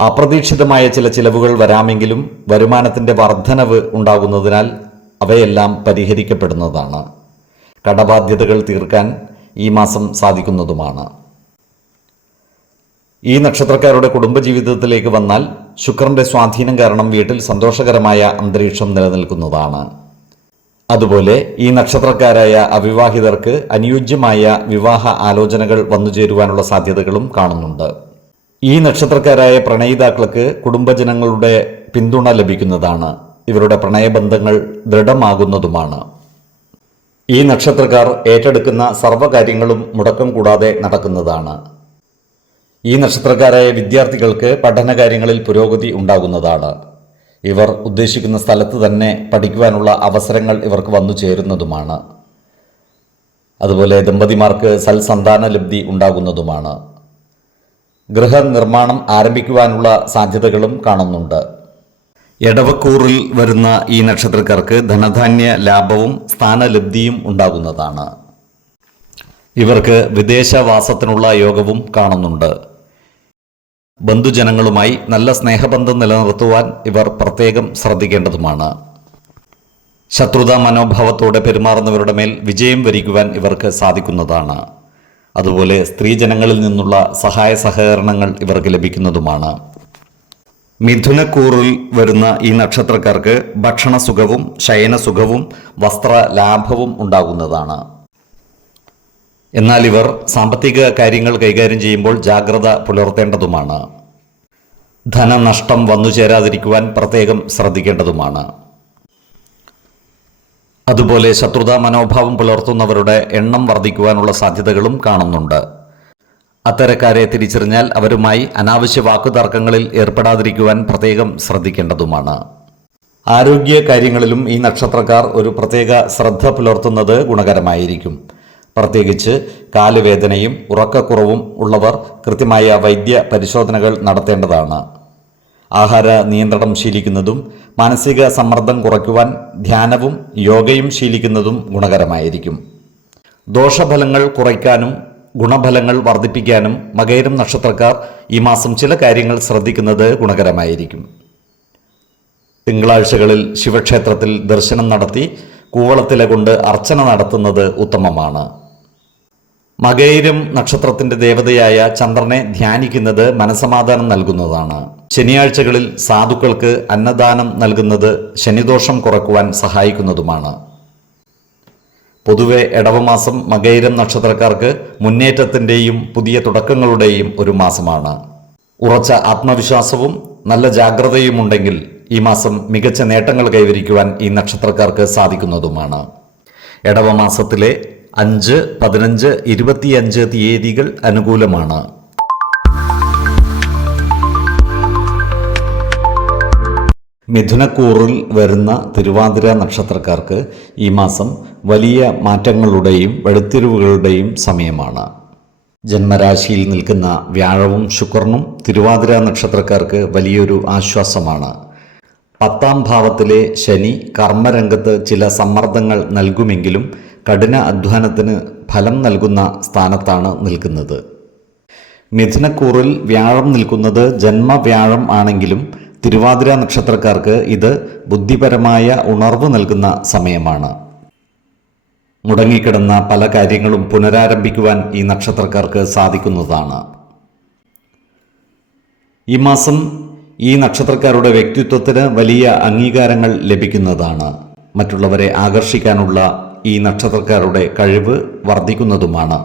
അപ്രതീക്ഷിതമായ ചില ചിലവുകൾ വരാമെങ്കിലും വരുമാനത്തിൻ്റെ വർധനവ് ഉണ്ടാകുന്നതിനാൽ അവയെല്ലാം പരിഹരിക്കപ്പെടുന്നതാണ്. കടബാധ്യതകൾ തീർക്കാൻ ഈ മാസം സാധിക്കുന്നതുമാണ്. ഈ നക്ഷത്രക്കാരുടെ കുടുംബജീവിതത്തിലേക്ക് വന്നാൽ ശുക്രന്റെ സ്വാധീനം കാരണം വീട്ടിൽ സന്തോഷകരമായ അന്തരീക്ഷം നിലനിൽക്കുന്നതാണ്. അതുപോലെ ഈ നക്ഷത്രക്കാരായ അവിവാഹിതർക്ക് അനുയോജ്യമായ വിവാഹ ആലോചനകൾ വന്നുചേരുവാനുള്ള സാധ്യതകളും കാണുന്നുണ്ട്. ഈ നക്ഷത്രക്കാരായ പ്രണയിതാക്കൾക്ക് കുടുംബജനങ്ങളുടെ പിന്തുണ ലഭിക്കുന്നതാണ്. ഇവരുടെ പ്രണയബന്ധങ്ങൾ ദൃഢമാകുന്നതുമാണ്. ഈ നക്ഷത്രക്കാർ ഏറ്റെടുക്കുന്ന സർവ്വകാര്യങ്ങളും മുടക്കം കൂടാതെ നടക്കുന്നതാണ്. ഈ നക്ഷത്രക്കാരായ വിദ്യാർത്ഥികൾക്ക് പഠനകാര്യങ്ങളിൽ പുരോഗതി ഉണ്ടാകുന്നതാണ്. ഇവർ ഉദ്ദേശിക്കുന്ന സ്ഥലത്ത് തന്നെ പഠിക്കുവാനുള്ള അവസരങ്ങൾ ഇവർക്ക് വന്നു ചേരുന്നതുമാണ്. അതുപോലെ ദമ്പതിമാർക്ക് സൽസന്താന ലബ്ധി ഉണ്ടാകുന്നതുമാണ്. ഗൃഹനിർമ്മാണം ആരംഭിക്കുവാനുള്ള സാധ്യതകളും കാണുന്നുണ്ട്. എടവക്കൂറിൽ വരുന്ന ഈ നക്ഷത്രക്കാർക്ക് ധനധാന്യ ലാഭവും സ്ഥാനലബ്ധിയും ഉണ്ടാകുന്നതാണ്. ഇവർക്ക് വിദേശവാസത്തിനുള്ള യോഗവും കാണുന്നുണ്ട്. ബന്ധുജനങ്ങളുമായി നല്ല സ്നേഹബന്ധം നിലനിർത്തുവാൻ ഇവർ പ്രത്യേകം ശ്രദ്ധിക്കേണ്ടതുമാണ്. ശത്രുതാ മനോഭാവത്തോടെ പെരുമാറുന്നവരുടെ മേൽ വിജയം വരിക്കുവാൻ ഇവർക്ക് സാധിക്കുന്നതാണ്. അതുപോലെ സ്ത്രീജനങ്ങളിൽ നിന്നുള്ള സഹായ സഹകരണങ്ങൾ ഇവർക്ക് ലഭിക്കുന്നതുമാണ്. മിഥുനക്കൂറിൽ വരുന്ന ഈ നക്ഷത്രക്കാർക്ക് ഭക്ഷണസുഖവും ശയനസുഖവും വസ്ത്രലാഭവും ഉണ്ടാകുന്നതാണ്. എന്നാൽ ഇവർ സാമ്പത്തിക കാര്യങ്ങൾ കൈകാര്യം ചെയ്യുമ്പോൾ ജാഗ്രത പുലർത്തേണ്ടതുമാണ്. ധനനഷ്ടം വന്നു ചേരാതിരിക്കുവാൻ പ്രത്യേകം ശ്രദ്ധിക്കേണ്ടതുമാണ്. അതുപോലെ ശത്രുതാ മനോഭാവം പുലർത്തുന്നവരുടെ എണ്ണം വർദ്ധിക്കുവാനുള്ള സാധ്യതകളും കാണുന്നുണ്ട്. അത്തരക്കാരെ തിരിച്ചറിഞ്ഞാൽ അവരുമായി അനാവശ്യ വാക്കുതർക്കങ്ങളിൽ ഏർപ്പെടാതിരിക്കുവാൻ പ്രത്യേകം ശ്രദ്ധിക്കേണ്ടതുമാണ്. ആരോഗ്യ കാര്യങ്ങളിലും ഈ നക്ഷത്രക്കാർ ഒരു പ്രത്യേക ശ്രദ്ധ പുലർത്തുന്നത് ഗുണകരമായിരിക്കും. പ്രത്യേകിച്ച് കാലുവേദനയും ഉറക്കക്കുറവും ഉള്ളവർ കൃത്യമായ വൈദ്യ പരിശോധനകൾ നടത്തേണ്ടതാണ്. ആഹാര നിയന്ത്രണം ശീലിക്കുന്നതും മാനസിക സമ്മർദ്ദം കുറയ്ക്കുവാൻ ധ്യാനവും യോഗയും ശീലിക്കുന്നതും ഗുണകരമായിരിക്കും. ദോഷഫലങ്ങൾ കുറയ്ക്കാനും ഗുണഫലങ്ങൾ വർദ്ധിപ്പിക്കാനും മകയിരം നക്ഷത്രക്കാർ ഈ മാസം ചില കാര്യങ്ങൾ ശ്രദ്ധിക്കുന്നത് ഗുണകരമായിരിക്കും. തിങ്കളാഴ്ചകളിൽ ശിവക്ഷേത്രത്തിൽ ദർശനം നടത്തി കൂവളത്തില കൊണ്ട് അർച്ചന നടത്തുന്നത് ഉത്തമമാണ്. മകയിരം നക്ഷത്രത്തിന്റെ ദേവതയായ ചന്ദ്രനെ ധ്യാനിക്കുന്നത് മനസമാധാനം നൽകുന്നതാണ്. ശനിയാഴ്ചകളിൽ സാധുക്കൾക്ക് അന്നദാനം നൽകുന്നത് ശനിദോഷം കുറയ്ക്കുവാൻ സഹായിക്കുന്നതുമാണ്. പൊതുവെ ഇടവമാസം മകയിരം നക്ഷത്രക്കാർക്ക് മുന്നേറ്റത്തിൻ്റെയും പുതിയ തുടക്കങ്ങളുടെയും ഒരു മാസമാണ്. ഉറച്ച ആത്മവിശ്വാസവും നല്ല ജാഗ്രതയും ഉണ്ടെങ്കിൽ ഈ മാസം മികച്ച നേട്ടങ്ങൾ കൈവരിക്കുവാൻ ഈ നക്ഷത്രക്കാർക്ക് സാധിക്കുന്നതുമാണ്. ഇടവമാസത്തിലെ 5, 15, 25 തീയതികൾ അനുകൂലമാണ്. മിഥുനക്കൂറിൽ വരുന്ന തിരുവാതിര നക്ഷത്രക്കാർക്ക് ഈ മാസം വലിയ മാറ്റങ്ങളുടെയും വെളുത്തിരിവുകളുടെയും സമയമാണ്. ജന്മരാശിയിൽ നിൽക്കുന്ന വ്യാഴവും ശുക്രനും തിരുവാതിര നക്ഷത്രക്കാർക്ക് വലിയൊരു ആശ്വാസമാണ്. 10ാം ഭാവത്തിലെ ശനി കർമ്മരംഗത്ത് ചില സമ്മർദ്ദങ്ങൾ നൽകുമെങ്കിലും കഠിന അധ്വാനത്തിന് ഫലം നൽകുന്ന സ്ഥാനത്താണ് നിൽക്കുന്നത്. മിഥുനക്കൂറിൽ വ്യാഴം നിൽക്കുന്നത് ജന്മവ്യാഴം ആണെങ്കിലും തിരുവാതിര നക്ഷത്രക്കാർക്ക് ഇത് ബുദ്ധിപരമായ ഉണർവ് നൽകുന്ന സമയമാണ്. മുടങ്ങിക്കിടന്ന പല കാര്യങ്ങളും പുനരാരംഭിക്കുവാൻ ഈ നക്ഷത്രക്കാർക്ക് സാധിക്കുന്നതാണ്. ഈ മാസം ഈ നക്ഷത്രക്കാരുടെ വ്യക്തിത്വത്തിന് വലിയ അംഗീകാരങ്ങൾ ലഭിക്കുന്നതാണ്. മറ്റുള്ളവരെ ആകർഷിക്കാനുള്ള ഈ നക്ഷത്രക്കാരുടെ കഴിവ് വർദ്ധിക്കുന്നതുമാണ്.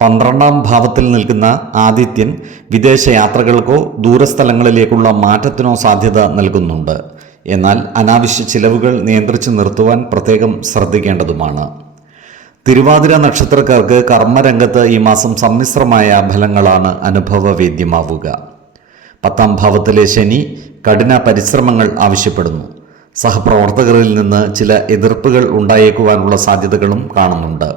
12ാം ഭാവത്തിൽ നിൽക്കുന്ന ആദിത്യൻ വിദേശയാത്രകൾക്കോ ദൂരസ്ഥലങ്ങളിലേക്കുള്ള മാറ്റത്തിനോ സാധ്യത നൽകുന്നുണ്ട്. എന്നാൽ അനാവശ്യ ചിലവുകൾ നിയന്ത്രിച്ച് നിർത്തുവാൻ പ്രത്യേകം ശ്രദ്ധിക്കേണ്ടതുമാണ്. തിരുവാതിര നക്ഷത്രക്കാർക്ക് കർമ്മരംഗത്ത് ഈ മാസം സമ്മിശ്രമായ ഫലങ്ങളാണ് അനുഭവവേദ്യമാവുക. 10ാം ഭാവത്തിലെ ശനി കഠിന പരിശ്രമങ്ങൾ ആവശ്യപ്പെടുന്നു. സഹപ്രവർത്തകരിൽ നിന്ന് ചില എതിർപ്പുകൾ ഉണ്ടായേക്കുവാനുള്ള സാധ്യതകളും കാണുന്നുണ്ട്.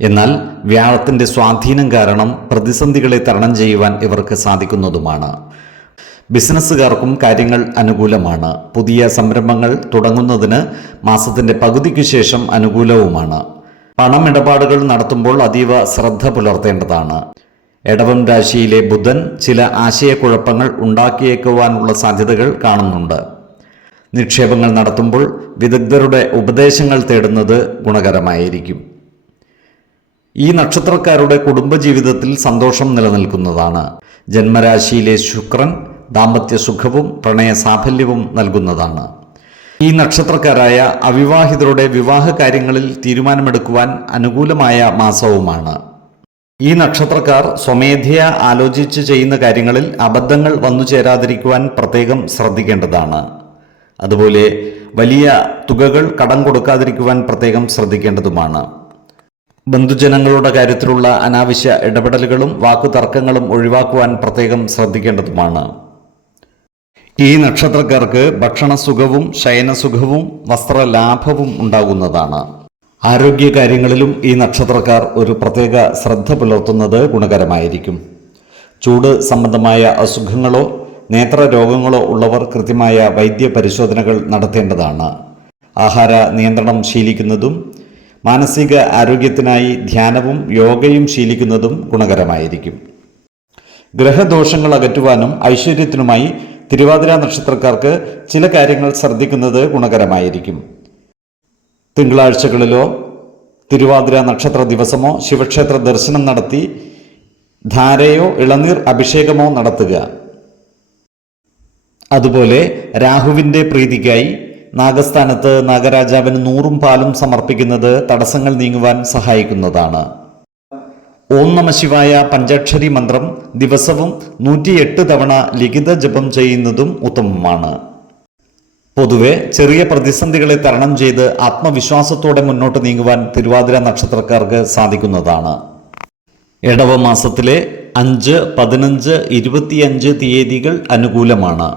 എന്നാൽ വ്യാഴത്തിൻ്റെ സ്വാധീനം കാരണം പ്രതിസന്ധികളെ തരണം ചെയ്യുവാൻ ഇവർക്ക് സാധിക്കുന്നതുമാണ്. ബിസിനസ്സുകാർക്കും കാര്യങ്ങൾ അനുകൂലമാണ്. പുതിയ സംരംഭങ്ങൾ തുടങ്ങുന്നതിന് മാസത്തിൻ്റെ പകുതിക്ക് ശേഷം അനുകൂലവുമാണ്. പണമിടപാടുകൾ നടത്തുമ്പോൾ അതീവ ശ്രദ്ധ പുലർത്തേണ്ടതാണ്. ഇടവം രാശിയിലെ ബുധൻ ചില ആശയക്കുഴപ്പങ്ങൾ ഉണ്ടാക്കിയേക്കുവാനുള്ള സാധ്യതകൾ കാണുന്നുണ്ട്. നിക്ഷേപങ്ങൾ നടത്തുമ്പോൾ വിദഗ്ധരുടെ ഉപദേശങ്ങൾ തേടുന്നത് ഗുണകരമായിരിക്കും. ഈ നക്ഷത്രക്കാരുടെ കുടുംബജീവിതത്തിൽ സന്തോഷം നിലനിൽക്കുന്നതാണ്. ജന്മരാശിയിലെ ശുക്രൻ ദാമ്പത്യ സുഖവും പ്രണയ സാഫല്യവും നൽകുന്നതാണ്. ഈ നക്ഷത്രക്കാരായ അവിവാഹിതരുടെ വിവാഹ കാര്യങ്ങളിൽ തീരുമാനമെടുക്കുവാൻ അനുകൂലമായ മാസവുമാണ്. ഈ നക്ഷത്രക്കാർ സ്വമേധയാ ആലോചിച്ച് ചെയ്യുന്ന കാര്യങ്ങളിൽ അബദ്ധങ്ങൾ വന്നു ചേരാതിരിക്കുവാൻ പ്രത്യേകം ശ്രദ്ധിക്കേണ്ടതാണ്. അതുപോലെ വലിയ തുകകൾ കടം കൊടുക്കാതിരിക്കുവാൻ പ്രത്യേകം ശ്രദ്ധിക്കേണ്ടതുമാണ്. ബന്ധുജനങ്ങളുടെ കാര്യത്തിലുള്ള അനാവശ്യ ഇടപെടലുകളും വാക്കുതർക്കങ്ങളും ഒഴിവാക്കുവാൻ പ്രത്യേകം ശ്രദ്ധിക്കേണ്ടതുമാണ്. ഈ നക്ഷത്രക്കാർക്ക് ഭക്ഷണസുഖവും ശയനസുഖവും വസ്ത്രലാഭവും ഉണ്ടാകുന്നതാണ്. ആരോഗ്യകാര്യങ്ങളിലും ഈ നക്ഷത്രക്കാർ ഒരു പ്രത്യേക ശ്രദ്ധ പുലർത്തുന്നത് ഗുണകരമായിരിക്കും. ചൂട് സംബന്ധമായ അസുഖങ്ങളോ നേത്രരോഗങ്ങളോ ഉള്ളവർ കൃത്യമായ വൈദ്യ പരിശോധനകൾ നടത്തേണ്ടതാണ്. ആഹാര നിയന്ത്രണം ശീലിക്കുന്നതും മാനസിക ആരോഗ്യത്തിനായി ധ്യാനവും യോഗയും ശീലിക്കുന്നതും ഗുണകരമായിരിക്കും. ഗ്രഹദോഷങ്ങൾ അകറ്റുവാനും ഐശ്വര്യത്തിനുമായി തിരുവാതിര നക്ഷത്രക്കാർക്ക് ചില കാര്യങ്ങൾ ശ്രദ്ധിക്കുന്നത് ഗുണകരമായിരിക്കും. തിങ്കളാഴ്ചകളിലോ തിരുവാതിര നക്ഷത്ര ദിവസമോ ശിവക്ഷേത്ര ദർശനം നടത്തി ധാരയോ ഇളനീർ അഭിഷേകമോ നടത്തുക. അതുപോലെ രാഹുവിൻ്റെ പ്രീതിക്കായി നാഗസ്ഥാനത്ത് നാഗരാജാവിന് 100 പാലും സമർപ്പിക്കുന്നത് തടസ്സങ്ങൾ നീങ്ങുവാൻ സഹായിക്കുന്നതാണ്. ഓം നമ ശിവായ പഞ്ചാക്ഷരി മന്ത്രം ദിവസവും 108 തവണ ലിഖിത ജപം ചെയ്യുന്നതും ഉത്തമമാണ്. പൊതുവെ ചെറിയ പ്രതിസന്ധികളെ തരണം ചെയ്ത് ആത്മവിശ്വാസത്തോടെ മുന്നോട്ട് നീങ്ങുവാൻ തിരുവാതിര നക്ഷത്രക്കാർക്ക് സാധിക്കുന്നതാണ്. ഇടവ മാസത്തിലെ 5, 15, 25 തീയതികൾ അനുകൂലമാണ്.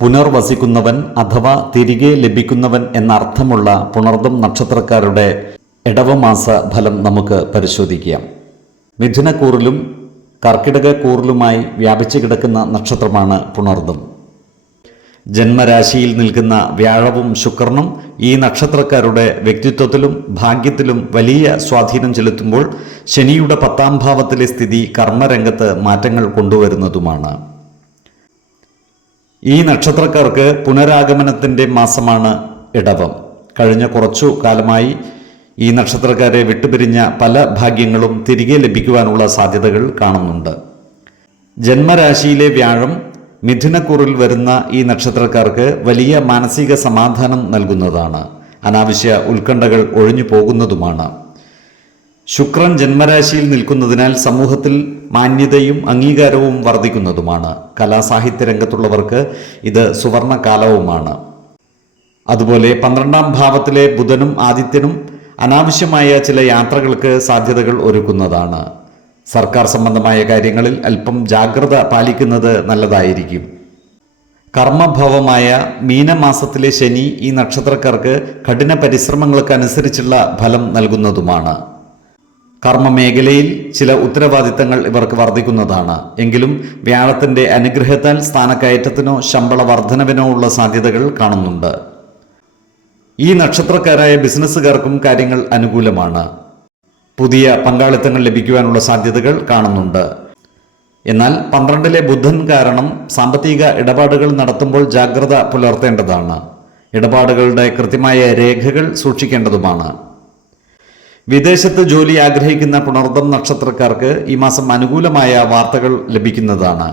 പുനർവസിക്കുന്നവൻ അഥവാ തിരികെ ലഭിക്കുന്നവൻ എന്നർത്ഥമുള്ള പുണർദം നക്ഷത്രക്കാരുടെ ഇടവമാസ ഫലം നമുക്ക് പരിശോധിക്കാം. മിഥുനക്കൂറിലും കർക്കിടകക്കൂറിലുമായി വ്യാപിച്ചു കിടക്കുന്ന നക്ഷത്രമാണ് പുണർദം. ജന്മരാശിയിൽ നിൽക്കുന്ന വ്യാഴവും ശുക്രനും ഈ നക്ഷത്രക്കാരുടെ വ്യക്തിത്വത്തിലും ഭാഗ്യത്തിലും വലിയ സ്വാധീനം ചെലുത്തുമ്പോൾ ശനിയുടെ 10ാം ഭാവത്തിലെ സ്ഥിതി കർമ്മരംഗത്ത് മാറ്റങ്ങൾ കൊണ്ടുവരുന്നതുമാണ്. ഈ നക്ഷത്രക്കാർക്ക് പുനരാഗമനത്തിൻ്റെ മാസമാണ് ഇടവം. കഴിഞ്ഞ കുറച്ചു കാലമായി ഈ നക്ഷത്രക്കാരെ വിട്ടുപിരിഞ്ഞ പല ഭാഗ്യങ്ങളും തിരികെ ലഭിക്കുവാനുള്ള സാധ്യതകൾ കാണുന്നുണ്ട്. ജന്മരാശിയിലെ വ്യാഴം മിഥുനക്കൂറിൽ വരുന്ന ഈ നക്ഷത്രക്കാർക്ക് വലിയ മാനസിക സമാധാനം നൽകുന്നതാണ്. അനാവശ്യ ഉത്കണ്ഠകൾ ഒഴിഞ്ഞു പോകുന്നതുമാണ്. ശുക്രൻ ജന്മരാശിയിൽ നിൽക്കുന്നതിനാൽ സമൂഹത്തിൽ മാന്യതയും അംഗീകാരവും വർദ്ധിക്കുന്നതുമാണ്. കലാസാഹിത്യ രംഗത്തുള്ളവർക്ക് ഇത് സുവർണ കാലവുമാണ്. അതുപോലെ 12ാം ഭാവത്തിലെ ബുധനും ആദിത്യനും അനാവശ്യമായ ചില യാത്രകൾക്ക് സാധ്യതകൾ ഒരുക്കുന്നതാണ്. സർക്കാർ സംബന്ധമായ കാര്യങ്ങളിൽ അല്പം ജാഗ്രത പാലിക്കുന്നത് നല്ലതായിരിക്കും. കർമ്മഭാവമായ മീനമാസത്തിലെ ശനി ഈ നക്ഷത്രക്കാർക്ക് കഠിന പരിശ്രമങ്ങൾക്കനുസരിച്ചുള്ള ഫലം നൽകുന്നതുമാണ്. കർമ്മമേഖലയിൽ ചില ഉത്തരവാദിത്തങ്ങൾ ഇവർക്ക് വർദ്ധിക്കുന്നതാണ്. എങ്കിലും വ്യാഴത്തിൻ്റെ അനുഗ്രഹത്താൽ സ്ഥാനക്കയറ്റത്തിനോ ശമ്പള വർധനവിനോ ഉള്ള സാധ്യതകൾ കാണുന്നുണ്ട്. ഈ നക്ഷത്രക്കാരായ ബിസിനസ്സുകാർക്കും കാര്യങ്ങൾ അനുകൂലമാണ്. പുതിയ പങ്കാളിത്തങ്ങൾ ലഭിക്കുവാനുള്ള സാധ്യതകൾ കാണുന്നുണ്ട്. എന്നാൽ 12ലെ ബുധൻ കാരണം സാമ്പത്തിക ഇടപാടുകൾ നടത്തുമ്പോൾ ജാഗ്രത പുലർത്തേണ്ടതാണ്. ഇടപാടുകളുടെ കൃത്യമായ രേഖകൾ സൂക്ഷിക്കേണ്ടതുമാണ്. വിദേശത്ത് ജോലി ആഗ്രഹിക്കുന്ന പുണർദം നക്ഷത്രക്കാർക്ക് ഈ മാസം അനുകൂലമായ വാർത്തകൾ ലഭിക്കുന്നതാണ്.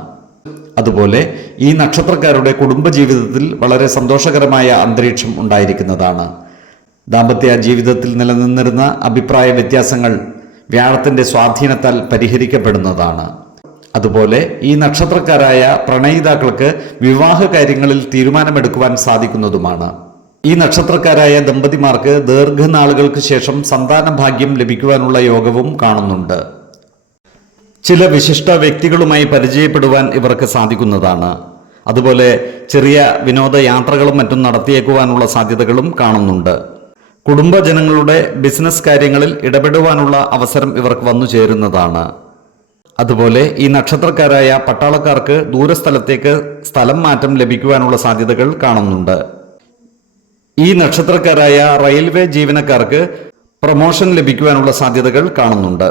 അതുപോലെ ഈ നക്ഷത്രക്കാരുടെ കുടുംബജീവിതത്തിൽ വളരെ സന്തോഷകരമായ അന്തരീക്ഷം ഉണ്ടായിരിക്കുന്നതാണ്. ദാമ്പത്യ ജീവിതത്തിൽ നിലനിന്നിരുന്ന അഭിപ്രായ വ്യത്യാസങ്ങൾ വ്യാഴത്തിൻ്റെ സ്വാധീനത്താൽ പരിഹരിക്കപ്പെടുന്നതാണ്. അതുപോലെ ഈ നക്ഷത്രക്കാരായ പ്രണയിതാക്കൾക്ക് വിവാഹ കാര്യങ്ങളിൽ തീരുമാനമെടുക്കുവാൻ സാധിക്കുന്നതുമാണ്. ഈ നക്ഷത്രക്കാരായ ദമ്പതിമാർക്ക് ദീർഘനാളുകൾക്ക് ശേഷം സന്താന ഭാഗ്യം ലഭിക്കുവാനുള്ള യോഗവും കാണുന്നുണ്ട്. ചില വിശിഷ്ട വ്യക്തികളുമായി പരിചയപ്പെടുവാൻ ഇവർക്ക് സാധിക്കുന്നതാണ്. അതുപോലെ ചെറിയ വിനോദയാത്രകളും മറ്റും നടത്തിയേക്കുവാനുള്ള സാധ്യതകളും കാണുന്നുണ്ട്. കുടുംബജനങ്ങളുടെ ബിസിനസ് കാര്യങ്ങളിൽ ഇടപെടുവാനുള്ള അവസരം ഇവർക്ക് വന്നു ചേരുന്നതാണ്. അതുപോലെ ഈ നക്ഷത്രക്കാരായ പട്ടാളക്കാർക്ക് ദൂരസ്ഥലത്തേക്ക് സ്ഥലം മാറ്റം ലഭിക്കുവാനുള്ള സാധ്യതകൾ കാണുന്നുണ്ട്. ഈ നക്ഷത്രക്കാരായ റെയിൽവേ ജീവനക്കാർക്ക് പ്രൊമോഷൻ ലഭിക്കുവാനുള്ള സാധ്യതകൾ കാണുന്നുണ്ട്.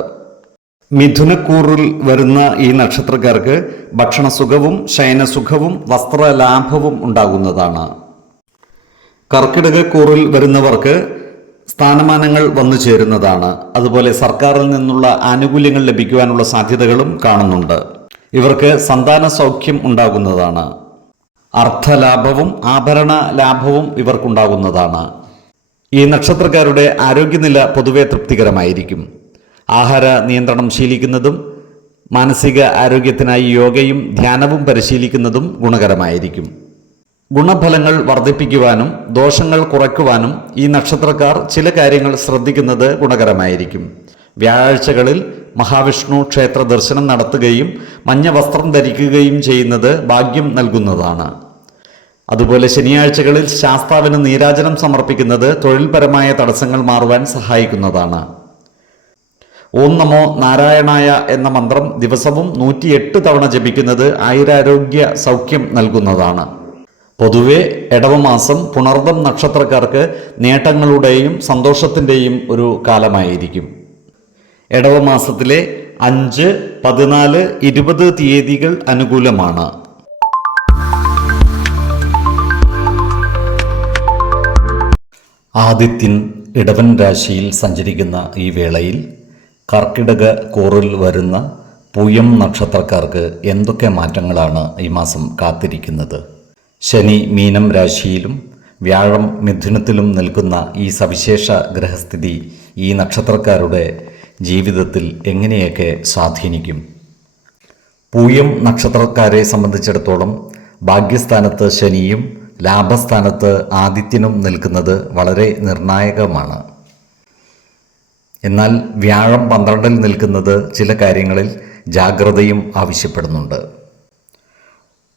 മിഥുനക്കൂറിൽ വരുന്ന ഈ നക്ഷത്രക്കാർക്ക് ഭക്ഷണസുഖവും ശയനസുഖവും വസ്ത്രലാഭവും ഉണ്ടാകുന്നതാണ്. കർക്കിടകക്കൂറിൽ വരുന്നവർക്ക് സ്ഥാനമാനങ്ങൾ വന്നു ചേരുന്നതാണ്. അതുപോലെ സർക്കാരിൽ നിന്നുള്ള ആനുകൂല്യങ്ങൾ ലഭിക്കുവാനുള്ള സാധ്യതകളും കാണുന്നുണ്ട്. ഇവർക്ക് സന്താന സൗഖ്യം ഉണ്ടാകുന്നതാണ്. അർത്ഥലാഭവും ആഭരണ ലാഭവും ഇവർക്കുണ്ടാകുന്നതാണ്. ഈ നക്ഷത്രക്കാരുടെ ആരോഗ്യനില പൊതുവെ തൃപ്തികരമായിരിക്കും. ആഹാര നിയന്ത്രണം ശീലിക്കുന്നതും മാനസിക ആരോഗ്യത്തിനായി യോഗയും ധ്യാനവും പരിശീലിക്കുന്നതും ഗുണകരമായിരിക്കും. ഗുണഫലങ്ങൾ വർദ്ധിപ്പിക്കുവാനും ദോഷങ്ങൾ കുറയ്ക്കുവാനും ഈ നക്ഷത്രക്കാർ ചില കാര്യങ്ങൾ ശ്രദ്ധിക്കുന്നത് ഗുണകരമായിരിക്കും. വ്യാഴാഴ്ചകളിൽ മഹാവിഷ്ണു ക്ഷേത്ര ദർശനം നടത്തുകയും മഞ്ഞ വസ്ത്രം ധരിക്കുകയും ചെയ്യുന്നത് ഭാഗ്യം നൽകുന്നതാണ്. അതുപോലെ ശനിയാഴ്ചകളിൽ ശാസ്താവിന് നീരാജനം സമർപ്പിക്കുന്നത് തൊഴിൽപരമായ തടസ്സങ്ങൾ മാറുവാൻ സഹായിക്കുന്നതാണ്. ഓം നമോ നാരായണായ എന്ന മന്ത്രം ദിവസവും 108 തവണ ജപിക്കുന്നത് ആയുരാരോഗ്യ സൗഖ്യം നൽകുന്നതാണ്. പൊതുവെ ഇടവമാസം പുണർദം നക്ഷത്രക്കാർക്ക് നേട്ടങ്ങളുടെയും സന്തോഷത്തിൻ്റെയും ഒരു കാലമായിരിക്കും. ഇടവമാസത്തിലെ 5, 14, 20 തീയതികൾ അനുകൂലമാണ്. ആദിത്യൻ ഇടവൻ രാശിയിൽ സഞ്ചരിക്കുന്ന ഈ വേളയിൽ കർക്കിടക കൂറിൽ വരുന്ന പൂയം നക്ഷത്രക്കാർക്ക് എന്തൊക്കെ മാറ്റങ്ങളാണ് ഈ മാസം കാത്തിരിക്കുന്നത്? ശനി മീനം രാശിയിലും വ്യാഴം മിഥുനത്തിലും നിൽക്കുന്ന ഈ സവിശേഷ ഗ്രഹസ്ഥിതി ഈ നക്ഷത്രക്കാരുടെ ജീവിതത്തിൽ എങ്ങനെയൊക്കെ സ്വാധീനിക്കും? പൂയം നക്ഷത്രക്കാരെ സംബന്ധിച്ചിടത്തോളം ഭാഗ്യസ്ഥാനത്ത് ശനിയും ലാഭസ്ഥാനത്ത് ആദിത്യനും നിൽക്കുന്നത് വളരെ നിർണായകമാണ്. എന്നാൽ വ്യാഴം 12-ൽ നിൽക്കുന്നത് ചില കാര്യങ്ങളിൽ ജാഗ്രതയും ആവശ്യപ്പെടുന്നുണ്ട്.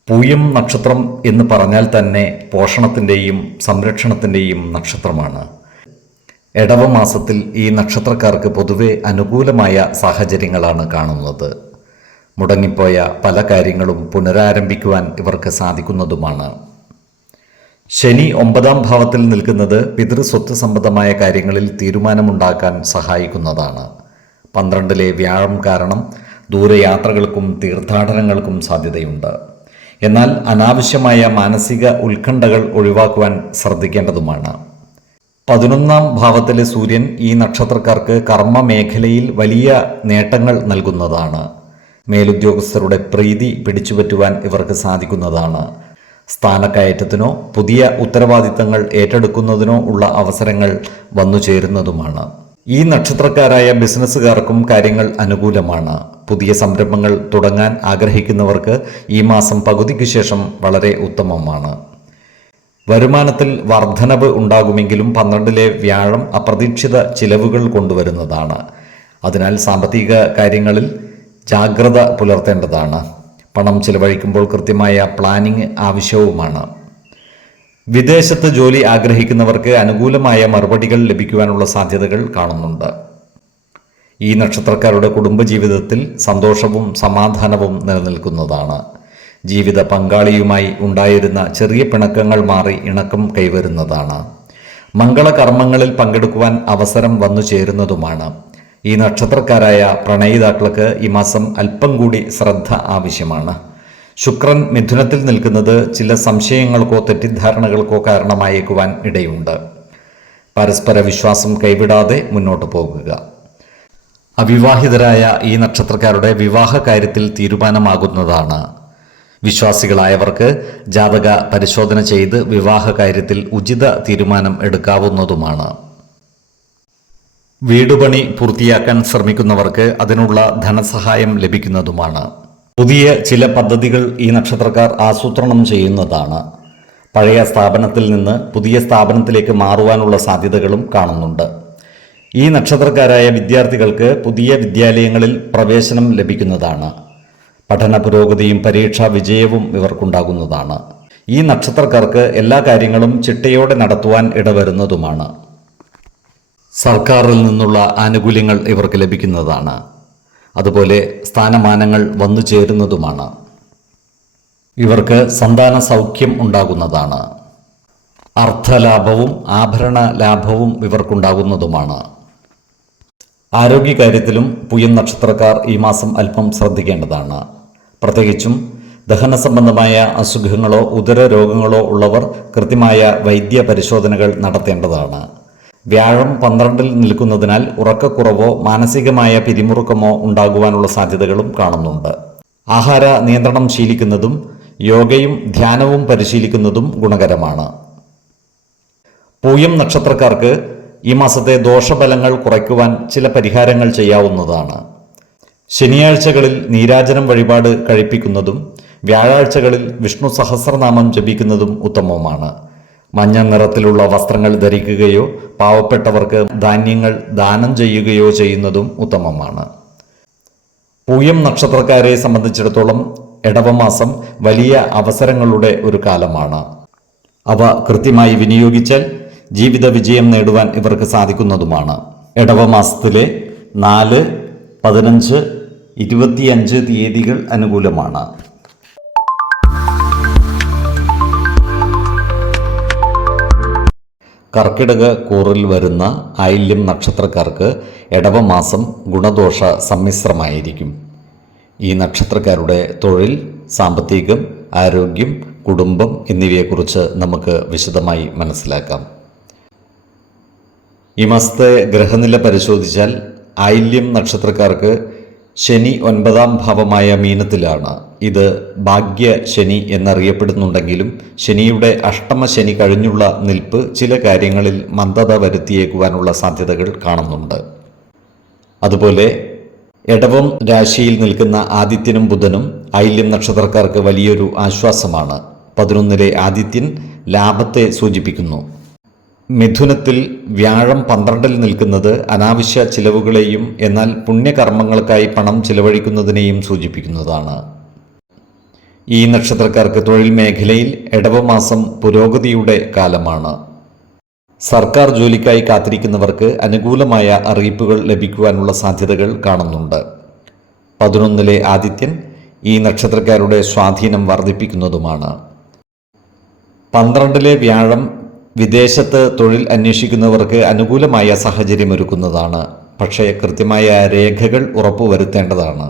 പൂയം നക്ഷത്രം എന്ന് പറഞ്ഞാൽ തന്നെ പോഷണത്തിൻ്റെയും സംരക്ഷണത്തിൻ്റെയും നക്ഷത്രമാണ്. ഇടവമാസത്തിൽ ഈ നക്ഷത്രക്കാർക്ക് പൊതുവെ അനുകൂലമായ സാഹചര്യങ്ങളാണ് കാണുന്നത്. മുടങ്ങിപ്പോയ പല കാര്യങ്ങളും പുനരാരംഭിക്കുവാൻ ഇവർക്ക് സാധിക്കുന്നതുമാണ്. ശനി 9-ാം ഭാവത്തിൽ നിൽക്കുന്നത് പിതൃസ്വത്ത് സംബന്ധമായ കാര്യങ്ങളിൽ തീരുമാനമുണ്ടാക്കാൻ സഹായിക്കുന്നതാണ്. 12-ലെ വ്യാഴം കാരണം ദൂരയാത്രകൾക്കും തീർത്ഥാടനങ്ങൾക്കും സാധ്യതയുണ്ട്. എന്നാൽ അനാവശ്യമായ മാനസിക ഉത്കണ്ഠകൾ ഒഴിവാക്കുവാൻ ശ്രദ്ധിക്കേണ്ടതുമാണ്. 11-ാം ഭാവത്തിലെ സൂര്യൻ ഈ നക്ഷത്രക്കാർക്ക് കർമ്മ മേഖലയിൽ വലിയ നേട്ടങ്ങൾ നൽകുന്നതാണ്. മേലുദ്യോഗസ്ഥരുടെ പ്രീതി പിടിച്ചുപറ്റുവാൻ ഇവർക്ക് സാധിക്കുന്നതാണ്. സ്ഥാനക്കയറ്റത്തിനോ പുതിയ ഉത്തരവാദിത്തങ്ങൾ ഏറ്റെടുക്കുന്നതിനോ ഉള്ള അവസരങ്ങൾ വന്നു ചേരുന്നതുമാണ്. ഈ നക്ഷത്രക്കാരായ ബിസിനസ്സുകാർക്കും കാര്യങ്ങൾ അനുകൂലമാണ്. പുതിയ സംരംഭങ്ങൾ തുടങ്ങാൻ ആഗ്രഹിക്കുന്നവർക്ക് ഈ മാസം പകുതിക്ക് ശേഷം വളരെ ഉത്തമമാണ്. വരുമാനത്തിൽ വർധനവ് ഉണ്ടാകുമെങ്കിലും 12-ലെ വ്യാഴം അപ്രതീക്ഷിത ചിലവുകൾ കൊണ്ടുവരുന്നതാണ്. അതിനാൽ സാമ്പത്തിക കാര്യങ്ങളിൽ ജാഗ്രത പുലർത്തേണ്ടതാണ്. പണം ചിലവഴിക്കുമ്പോൾ കൃത്യമായ പ്ലാനിംഗ് ആവശ്യവുമാണ്. വിദേശത്ത് ജോലി ആഗ്രഹിക്കുന്നവർക്ക് അനുകൂലമായ മറുപടികൾ ലഭിക്കുവാനുള്ള സാധ്യതകൾ കാണുന്നുണ്ട്. ഈ നക്ഷത്രക്കാരുടെ കുടുംബജീവിതത്തിൽ സന്തോഷവും സമാധാനവും നിലനിൽക്കുന്നതാണ്. ജീവിത പങ്കാളിയുമായി ഉണ്ടായിരുന്ന ചെറിയ പിണക്കങ്ങൾ മാറി ഇണക്കം കൈവരുന്നതാണ്. മംഗളകർമ്മങ്ങളിൽ പങ്കെടുക്കുവാൻ അവസരം വന്നു ചേരുന്നതുമാണ്. ഈ നക്ഷത്രക്കാരായ പ്രണയിതാക്കൾക്ക് ഈ മാസം അല്പം കൂടി ശ്രദ്ധ ആവശ്യമാണ്. ശുക്രൻ മിഥുനത്തിൽ നിൽക്കുന്നത് ചില സംശയങ്ങൾക്കോ തെറ്റിദ്ധാരണകൾക്കോ കാരണമായേക്കുവാൻ ഇടയുണ്ട്. പരസ്പര വിശ്വാസം കൈവിടാതെ മുന്നോട്ട് പോകുക. അവിവാഹിതരായ ഈ നക്ഷത്രക്കാരുടെ വിവാഹ കാര്യത്തിൽ തീരുമാനമാകുന്നതാണ്. വിശ്വാസികളായവർക്ക് ജാതക പരിശോധന ചെയ്ത് വിവാഹ കാര്യത്തിൽ ഉചിത തീരുമാനം എടുക്കാവുന്നതുമാണ്. വീടുപണി പൂർത്തിയാക്കാൻ ശ്രമിക്കുന്നവർക്ക് അതിനുള്ള ധനസഹായം ലഭിക്കുന്നതുമാണ്. പുതിയ ചില പദ്ധതികൾ ഈ നക്ഷത്രക്കാർ ആസൂത്രണം ചെയ്യുന്നതാണ്. പഴയ സ്ഥാപനത്തിൽ നിന്ന് പുതിയ സ്ഥാപനത്തിലേക്ക് മാറുവാനുള്ള സാധ്യതകളും കാണുന്നുണ്ട്. ഈ നക്ഷത്രക്കാരായ വിദ്യാർത്ഥികൾക്ക് പുതിയ വിദ്യാലയങ്ങളിൽ പ്രവേശനം ലഭിക്കുന്നതാണ്. പഠന പുരോഗതിയും പരീക്ഷാ വിജയവും ഇവർക്കുണ്ടാകുന്നതാണ്. ഈ നക്ഷത്രക്കാർക്ക് എല്ലാ കാര്യങ്ങളും ചിട്ടയോടെ നടത്തുവാൻ ഇടവരുന്നതുമാണ്. സർക്കാരിൽ നിന്നുള്ള ആനുകൂല്യങ്ങൾ ഇവർക്ക് ലഭിക്കുന്നതാണ്. അതുപോലെ സ്ഥാനമാനങ്ങൾ വന്നു ചേരുന്നതുമാണ്. ഇവർക്ക് സന്താന സൗഖ്യം ഉണ്ടാകുന്നതാണ്. അർത്ഥലാഭവും ആഭരണ ലാഭവും ഇവർക്കുണ്ടാകുന്നതുമാണ്. ആരോഗ്യകാര്യത്തിലും പൂയം നക്ഷത്രക്കാർ ഈ മാസം അല്പം ശ്രദ്ധിക്കേണ്ടതാണ്. പ്രത്യേകിച്ചും ദഹന സംബന്ധമായ അസുഖങ്ങളോ ഉദര രോഗങ്ങളോ ഉള്ളവർ കൃത്യമായ വൈദ്യ പരിശോധനകൾ നടത്തേണ്ടതാണ്. വ്യാഴം 12-ൽ നിൽക്കുന്നതിനാൽ ഉറക്കക്കുറവോ മാനസികമായ പിരിമുറുക്കമോ ഉണ്ടാകുവാനുള്ള സാധ്യതകളും കാണുന്നുണ്ട്. ആഹാര നിയന്ത്രണം ശീലിക്കുന്നതും യോഗയും ധ്യാനവും പരിശീലിക്കുന്നതും ഗുണകരമാണ്. പൂയം നക്ഷത്രക്കാർക്ക് ഈ മാസത്തെ ദോഷഫലങ്ങൾ കുറയ്ക്കുവാൻ ചില പരിഹാരങ്ങൾ ചെയ്യാവുന്നതാണ്. ശനിയാഴ്ചകളിൽ നീരാജനം വഴിപാട് കഴിപ്പിക്കുന്നതും വ്യാഴാഴ്ചകളിൽ വിഷ്ണു സഹസ്രനാമം ജപിക്കുന്നതും ഉത്തമമാണ്. മഞ്ഞ നിറത്തിലുള്ള വസ്ത്രങ്ങൾ ധരിക്കുകയോ പാവപ്പെട്ടവർക്ക് ധാന്യങ്ങൾ ദാനം ചെയ്യുകയോ ചെയ്യുന്നതും ഉത്തമമാണ്. പൂയം നക്ഷത്രക്കാരെ സംബന്ധിച്ചിടത്തോളം ഇടവമാസം വലിയ അവസരങ്ങളുടെ ഒരു കാലമാണ്. അവ കൃത്യമായി വിനിയോഗിച്ചാൽ ജീവിത വിജയം നേടുവാൻ ഇവർക്ക് സാധിക്കുന്നതുമാണ്. ഇടവമാസത്തിലെ 4, 15, 25 തീയതികൾ അനുകൂലമാണ്. കർക്കിടക കൂറിൽ വരുന്ന ആയില്യം നക്ഷത്രക്കാർക്ക് ഇടവമാസം ഗുണദോഷ സമ്മിശ്രമായിരിക്കും. ഈ നക്ഷത്രക്കാരുടെ തൊഴിൽ, സാമ്പത്തികം, ആരോഗ്യം, കുടുംബം എന്നിവയെക്കുറിച്ച് നമുക്ക് വിശദമായി മനസ്സിലാക്കാം. ഈ മാസത്തെ ഗ്രഹനില പരിശോധിച്ചാൽ ആയില്യം നക്ഷത്രക്കാർക്ക് ശനി 9-ാം ഭാവമായ മീനത്തിലാണ്. ഇത് ഭാഗ്യ ശനി എന്നറിയപ്പെടുന്നുണ്ടെങ്കിലും ശനിയുടെ അഷ്ടമ ശനി കഴിഞ്ഞുള്ള നിൽപ്പ് ചില കാര്യങ്ങളിൽ മന്ദത വരുത്തിയേക്കുവാനുള്ള സാധ്യതകൾ കാണുന്നുണ്ട്. അതുപോലെ എടവം രാശിയിൽ നിൽക്കുന്ന ആദിത്യനും ബുധനും ആയില്യം നക്ഷത്രക്കാർക്ക് വലിയൊരു ആശ്വാസമാണ്. 11-ലെ ആദിത്യൻ ലാഭത്തെ സൂചിപ്പിക്കുന്നു. മിഥുനത്തിൽ വ്യാഴം 12-ൽ നിൽക്കുന്നത് അനാവശ്യ ചിലവുകളെയും എന്നാൽ പുണ്യകർമ്മങ്ങൾക്കായി പണം ചിലവഴിക്കുന്നതിനെയും സൂചിപ്പിക്കുന്നതാണ്. ഈ നക്ഷത്രക്കാർക്ക് തൊഴിൽ മേഖലയിൽ എടവമാസം പുരോഗതിയുടെ കാലമാണ്. സർക്കാർ ജോലിക്കായി കാത്തിരിക്കുന്നവർക്ക് അനുകൂലമായ അറിയിപ്പുകൾ ലഭിക്കുവാനുള്ള സാധ്യതകൾ കാണുന്നുണ്ട്. 11-ലെ ആദിത്യൻ ഈ നക്ഷത്രക്കാരുടെ സ്വാധീനം വർദ്ധിപ്പിക്കുന്നതുമാണ്. 12-ലെ വ്യാഴം വിദേശത്ത് തൊഴിൽ അന്വേഷിക്കുന്നവർക്ക് അനുകൂലമായ സാഹചര്യമൊരുക്കുന്നതാണ്. പക്ഷേ കൃത്യമായ രേഖകൾ ഉറപ്പുവരുത്തേണ്ടതാണ്.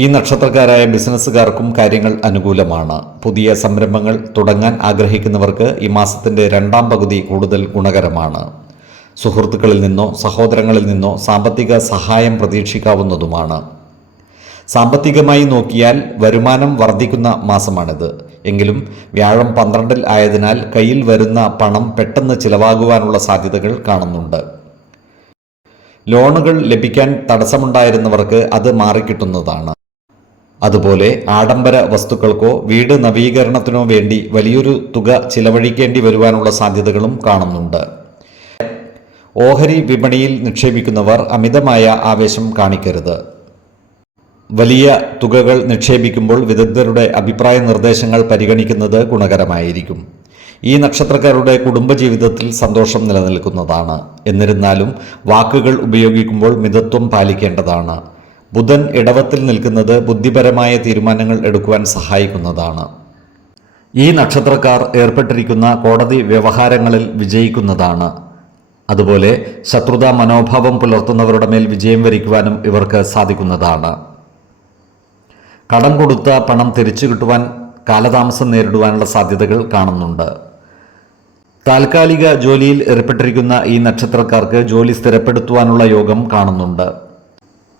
ഈ നക്ഷത്രക്കാരായ ബിസിനസ്സുകാർക്കും കാര്യങ്ങൾ അനുകൂലമാണ്. പുതിയ സംരംഭങ്ങൾ തുടങ്ങാൻ ആഗ്രഹിക്കുന്നവർക്ക് ഈ മാസത്തിൻ്റെ 2-ാം പകുതി കൂടുതൽ ഗുണകരമാണ്. സുഹൃത്തുക്കളിൽ നിന്നോ സഹോദരങ്ങളിൽ നിന്നോ സാമ്പത്തിക സഹായം പ്രതീക്ഷിക്കാവുന്നതുമാണ്. സാമ്പത്തികമായി നോക്കിയാൽ വരുമാനം വർദ്ധിക്കുന്ന മാസമാണിത്. എങ്കിലും വ്യാഴം 12-ൽ ആയതിനാൽ കയ്യിൽ വരുന്ന പണം പെട്ടെന്ന് ചിലവാകുവാനുള്ള സാധ്യതകൾ കാണുന്നുണ്ട്. ലോണുകൾ ലഭിക്കാൻ തടസ്സമുണ്ടായിരുന്നവർക്ക് അത് മാറിക്കിട്ടുന്നതാണ്. അതുപോലെ ആഡംബര വസ്തുക്കൾക്കോ വീട് നവീകരണത്തിനോ വേണ്ടി വലിയൊരു തുക ചിലവഴിക്കേണ്ടി വരുവാനുള്ള സാധ്യതകളും കാണുന്നുണ്ട്. ഓഹരി വിപണിയിൽ നിക്ഷേപിക്കുന്നവർ അമിതമായ ആവേശം കാണിക്കരുത്. വലിയ തുകകൾ നിക്ഷേപിക്കുമ്പോൾ വിദഗ്ധരുടെ അഭിപ്രായ നിർദ്ദേശങ്ങൾ പരിഗണിക്കുന്നത് ഗുണകരമായിരിക്കും. ഈ നക്ഷത്രക്കാരുടെ കുടുംബജീവിതത്തിൽ സന്തോഷം നിലനിൽക്കുന്നതാണ്. എന്നിരുന്നാലും വാക്കുകൾ ഉപയോഗിക്കുമ്പോൾ മിതത്വം പാലിക്കേണ്ടതാണ്. ബുധൻ ഇടവത്തിൽ നിൽക്കുന്നത് ബുദ്ധിപരമായ തീരുമാനങ്ങൾ എടുക്കുവാൻ സഹായിക്കുന്നതാണ്. ഈ നക്ഷത്രക്കാർ ഏർപ്പെട്ടിരിക്കുന്ന കോടതി വ്യവഹാരങ്ങളിൽ വിജയിക്കുന്നതാണ്. അതുപോലെ ശത്രുതാ മനോഭാവം പുലർത്തുന്നവരുടെ മേൽ വിജയം വരിക്കുവാനും ഇവർക്ക് സാധിക്കുന്നതാണ്. കടം കൊടുത്ത പണം തിരിച്ചു കിട്ടുവാൻ കാലതാമസം നേരിടുവാനുള്ള സാധ്യതകൾ കാണുന്നുണ്ട്. താൽക്കാലിക ജോലിയിൽ ഏർപ്പെട്ടിരിക്കുന്ന ഈ നക്ഷത്രക്കാർക്ക് ജോലി സ്ഥിരപ്പെടുത്തുവാനുള്ള യോഗം കാണുന്നുണ്ട്.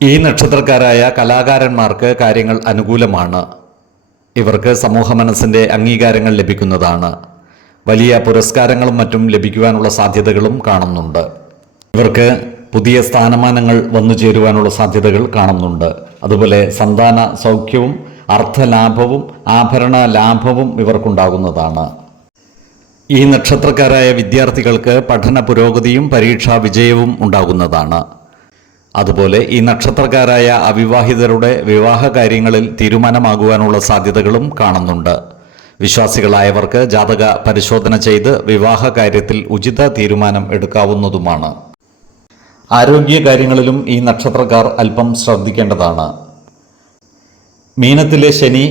ഈ നക്ഷത്രക്കാരായ കലാകാരന്മാർക്ക് കാര്യങ്ങൾ അനുകൂലമാണ്. ഇവർക്ക് സമൂഹ മനസ്സിൻ്റെ അംഗീകാരങ്ങൾ ലഭിക്കുന്നതാണ്. വലിയ പുരസ്കാരങ്ങളും മറ്റും ലഭിക്കുവാനുള്ള സാധ്യതകളും കാണുന്നുണ്ട്. ഇവർക്ക് പുതിയ സ്ഥാനമാനങ്ങൾ വന്നു ചേരുവാനുള്ള സാധ്യതകൾ കാണുന്നുണ്ട്. അതുപോലെ സന്താന സൗഖ്യവും അർത്ഥലാഭവും ആഭരണ ലാഭവും ഇവർക്കുണ്ടാകുന്നതാണ്. ഈ നക്ഷത്രക്കാരായ വിദ്യാർത്ഥികൾക്ക് പഠന പുരോഗതിയും പരീക്ഷാ വിജയവും ഉണ്ടാകുന്നതാണ്. അതുപോലെ ഈ നക്ഷത്രക്കാരായ അവിവാഹിതരുടെ വിവാഹ കാര്യങ്ങളിൽ തീരുമാനമാകുവാനുള്ള സാധ്യതകളും കാണുന്നുണ്ട്. വിശ്വാസികളായവർക്ക് ജാതക പരിശോധന ചെയ്ത് വിവാഹ കാര്യത്തിൽ ഉചിത തീരുമാനം എടുക്കാവുന്നതുമാണ്. ആരോഗ്യ കാര്യങ്ങളിലും ഈ നക്ഷത്രക്കാർ അല്പം ശ്രദ്ധിക്കേണ്ടതാണ്. മീനത്തിലെ ശനി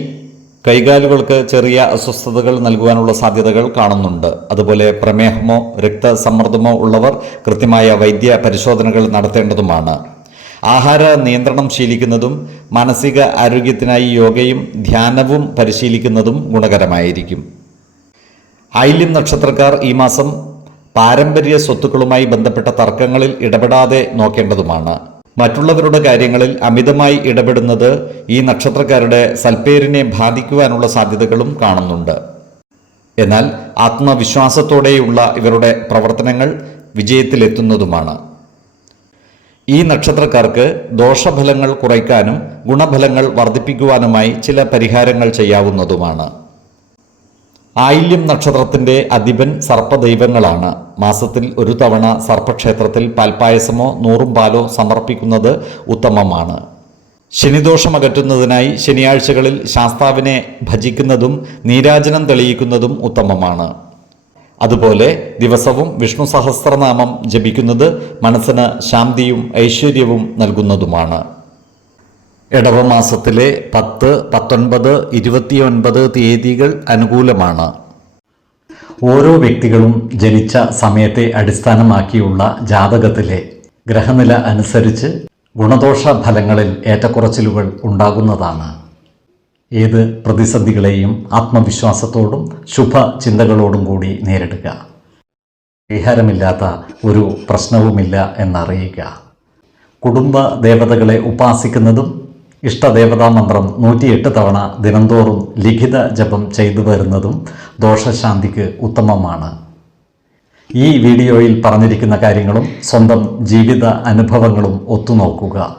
കൈകാലുകൾക്ക് ചെറിയ അസ്വസ്ഥതകൾ നൽകുവാനുള്ള സാധ്യതകൾ കാണുന്നുണ്ട്. അതുപോലെ പ്രമേഹമോ രക്തസമ്മർദ്ദമോ ഉള്ളവർ കൃത്യമായ വൈദ്യ പരിശോധനകൾ നടത്തേണ്ടതുമാണ്. ആഹാര നിയന്ത്രണം ശീലിക്കുന്നതും മാനസിക ആരോഗ്യത്തിനായി യോഗയും ധ്യാനവും പരിശീലിക്കുന്നതും ഗുണകരമായിരിക്കും. ആയില്യം നക്ഷത്രക്കാർ ഈ മാസം പാരമ്പര്യ സ്വത്തുക്കളുമായി ബന്ധപ്പെട്ട തർക്കങ്ങളിൽ ഇടപെടാതെ നോക്കേണ്ടതുമാണ്. മറ്റുള്ളവരുടെ കാര്യങ്ങളിൽ അമിതമായി ഇടപെടുന്നത് ഈ നക്ഷത്രക്കാരുടെ സൽപ്പേരിനെ ബാധിക്കുവാനുള്ള സാധ്യതകളും കാണുന്നുണ്ട്. എന്നാൽ ആത്മവിശ്വാസത്തോടെയുള്ള ഇവരുടെ പ്രവർത്തനങ്ങൾ വിജയത്തിലെത്തുന്നതുമാണ്. ഈ നക്ഷത്രക്കാർക്ക് ദോഷഫലങ്ങൾ കുറയ്ക്കാനും ഗുണഫലങ്ങൾ വർദ്ധിപ്പിക്കുവാനുമായി ചില പരിഹാരങ്ങൾ ചെയ്യാവുന്നതുമാണ്. ആയില്യം നക്ഷത്രത്തിൻ്റെ അധിപൻ സർപ്പദൈവങ്ങളാണ്. മാസത്തിൽ ഒരു തവണ സർപ്പക്ഷേത്രത്തിൽ പാൽപ്പായസമോ 100 പാലോ സമർപ്പിക്കുന്നത് ഉത്തമമാണ്. ശനിദോഷമകറ്റുന്നതിനായി ശനിയാഴ്ചകളിൽ ശാസ്താവിനെ ഭജിക്കുന്നതും നീരാജനം തെളിയിക്കുന്നതും ഉത്തമമാണ്. അതുപോലെ ദിവസവും വിഷ്ണു സഹസ്രനാമം ജപിക്കുന്നത് മനസ്സിന് ശാന്തിയും ഐശ്വര്യവും നൽകുന്നതുമാണ്. ഇടവമാസത്തിലെ 10, 19, 29 തീയതികൾ അനുകൂലമാണ്. ഓരോ വ്യക്തികളും ജനിച്ച സമയത്തെ അടിസ്ഥാനമാക്കിയുള്ള ജാതകത്തിലെ ഗ്രഹനില അനുസരിച്ച് ഗുണദോഷ ഫലങ്ങളിൽ ഏറ്റക്കുറച്ചിലുകൾ ഉണ്ടാകുന്നതാണ്. ഏത് പ്രതിസന്ധികളെയും ആത്മവിശ്വാസത്തോടും ശുഭചിന്തകളോടും കൂടി നേരിടുക. പരിഹാരമില്ലാത്ത ഒരു പ്രശ്നവുമില്ല എന്നറിയുക. കുടുംബ ദേവതകളെ ഉപാസിക്കുന്നതും ഇഷ്ടദേവതാ മന്ത്രം 108 തവണ ദിനംതോറും ലിഖിത ജപം ചെയ്തു വരുന്നതും ദോഷശാന്തിക്ക് ഉത്തമമാണ്. ഈ വീഡിയോയിൽ പറഞ്ഞിരിക്കുന്ന കാര്യങ്ങളും സ്വന്തം ജീവിത അനുഭവങ്ങളും ഒത്തുനോക്കുക.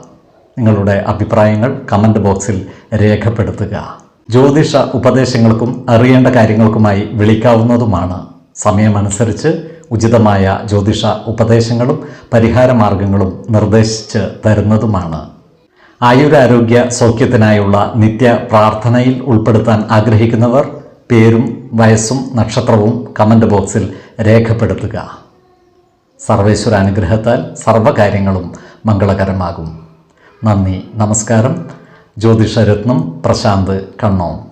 നിങ്ങളുടെ അഭിപ്രായങ്ങൾ കമൻറ്റ് ബോക്സിൽ രേഖപ്പെടുത്തുക. ജ്യോതിഷ ഉപദേശങ്ങൾക്കും അറിയേണ്ട കാര്യങ്ങൾക്കുമായി വിളിക്കാവുന്നതുമാണ്. സമയമനുസരിച്ച് ഉചിതമായ ജ്യോതിഷ ഉപദേശങ്ങളും പരിഹാരമാർഗങ്ങളും നിർദ്ദേശിച്ച് തരുന്നതുമാണ്. ആയുരാരോഗ്യ സൗഖ്യത്തിനായുള്ള നിത്യ പ്രാർത്ഥനയിൽ ഉൾപ്പെടുത്താൻ ആഗ്രഹിക്കുന്നവർ പേരും വയസ്സും നക്ഷത്രവും കമൻറ്റ് ബോക്സിൽ രേഖപ്പെടുത്തുക. സർവേശ്വരാനുഗ്രഹത്താൽ സർവ്വകാര്യങ്ങളും മംഗളകരമാകും. നന്ദി, നമസ്കാരം. ജ്യോതിഷരത്നം പ്രശാന്ത് കണ്ണോം.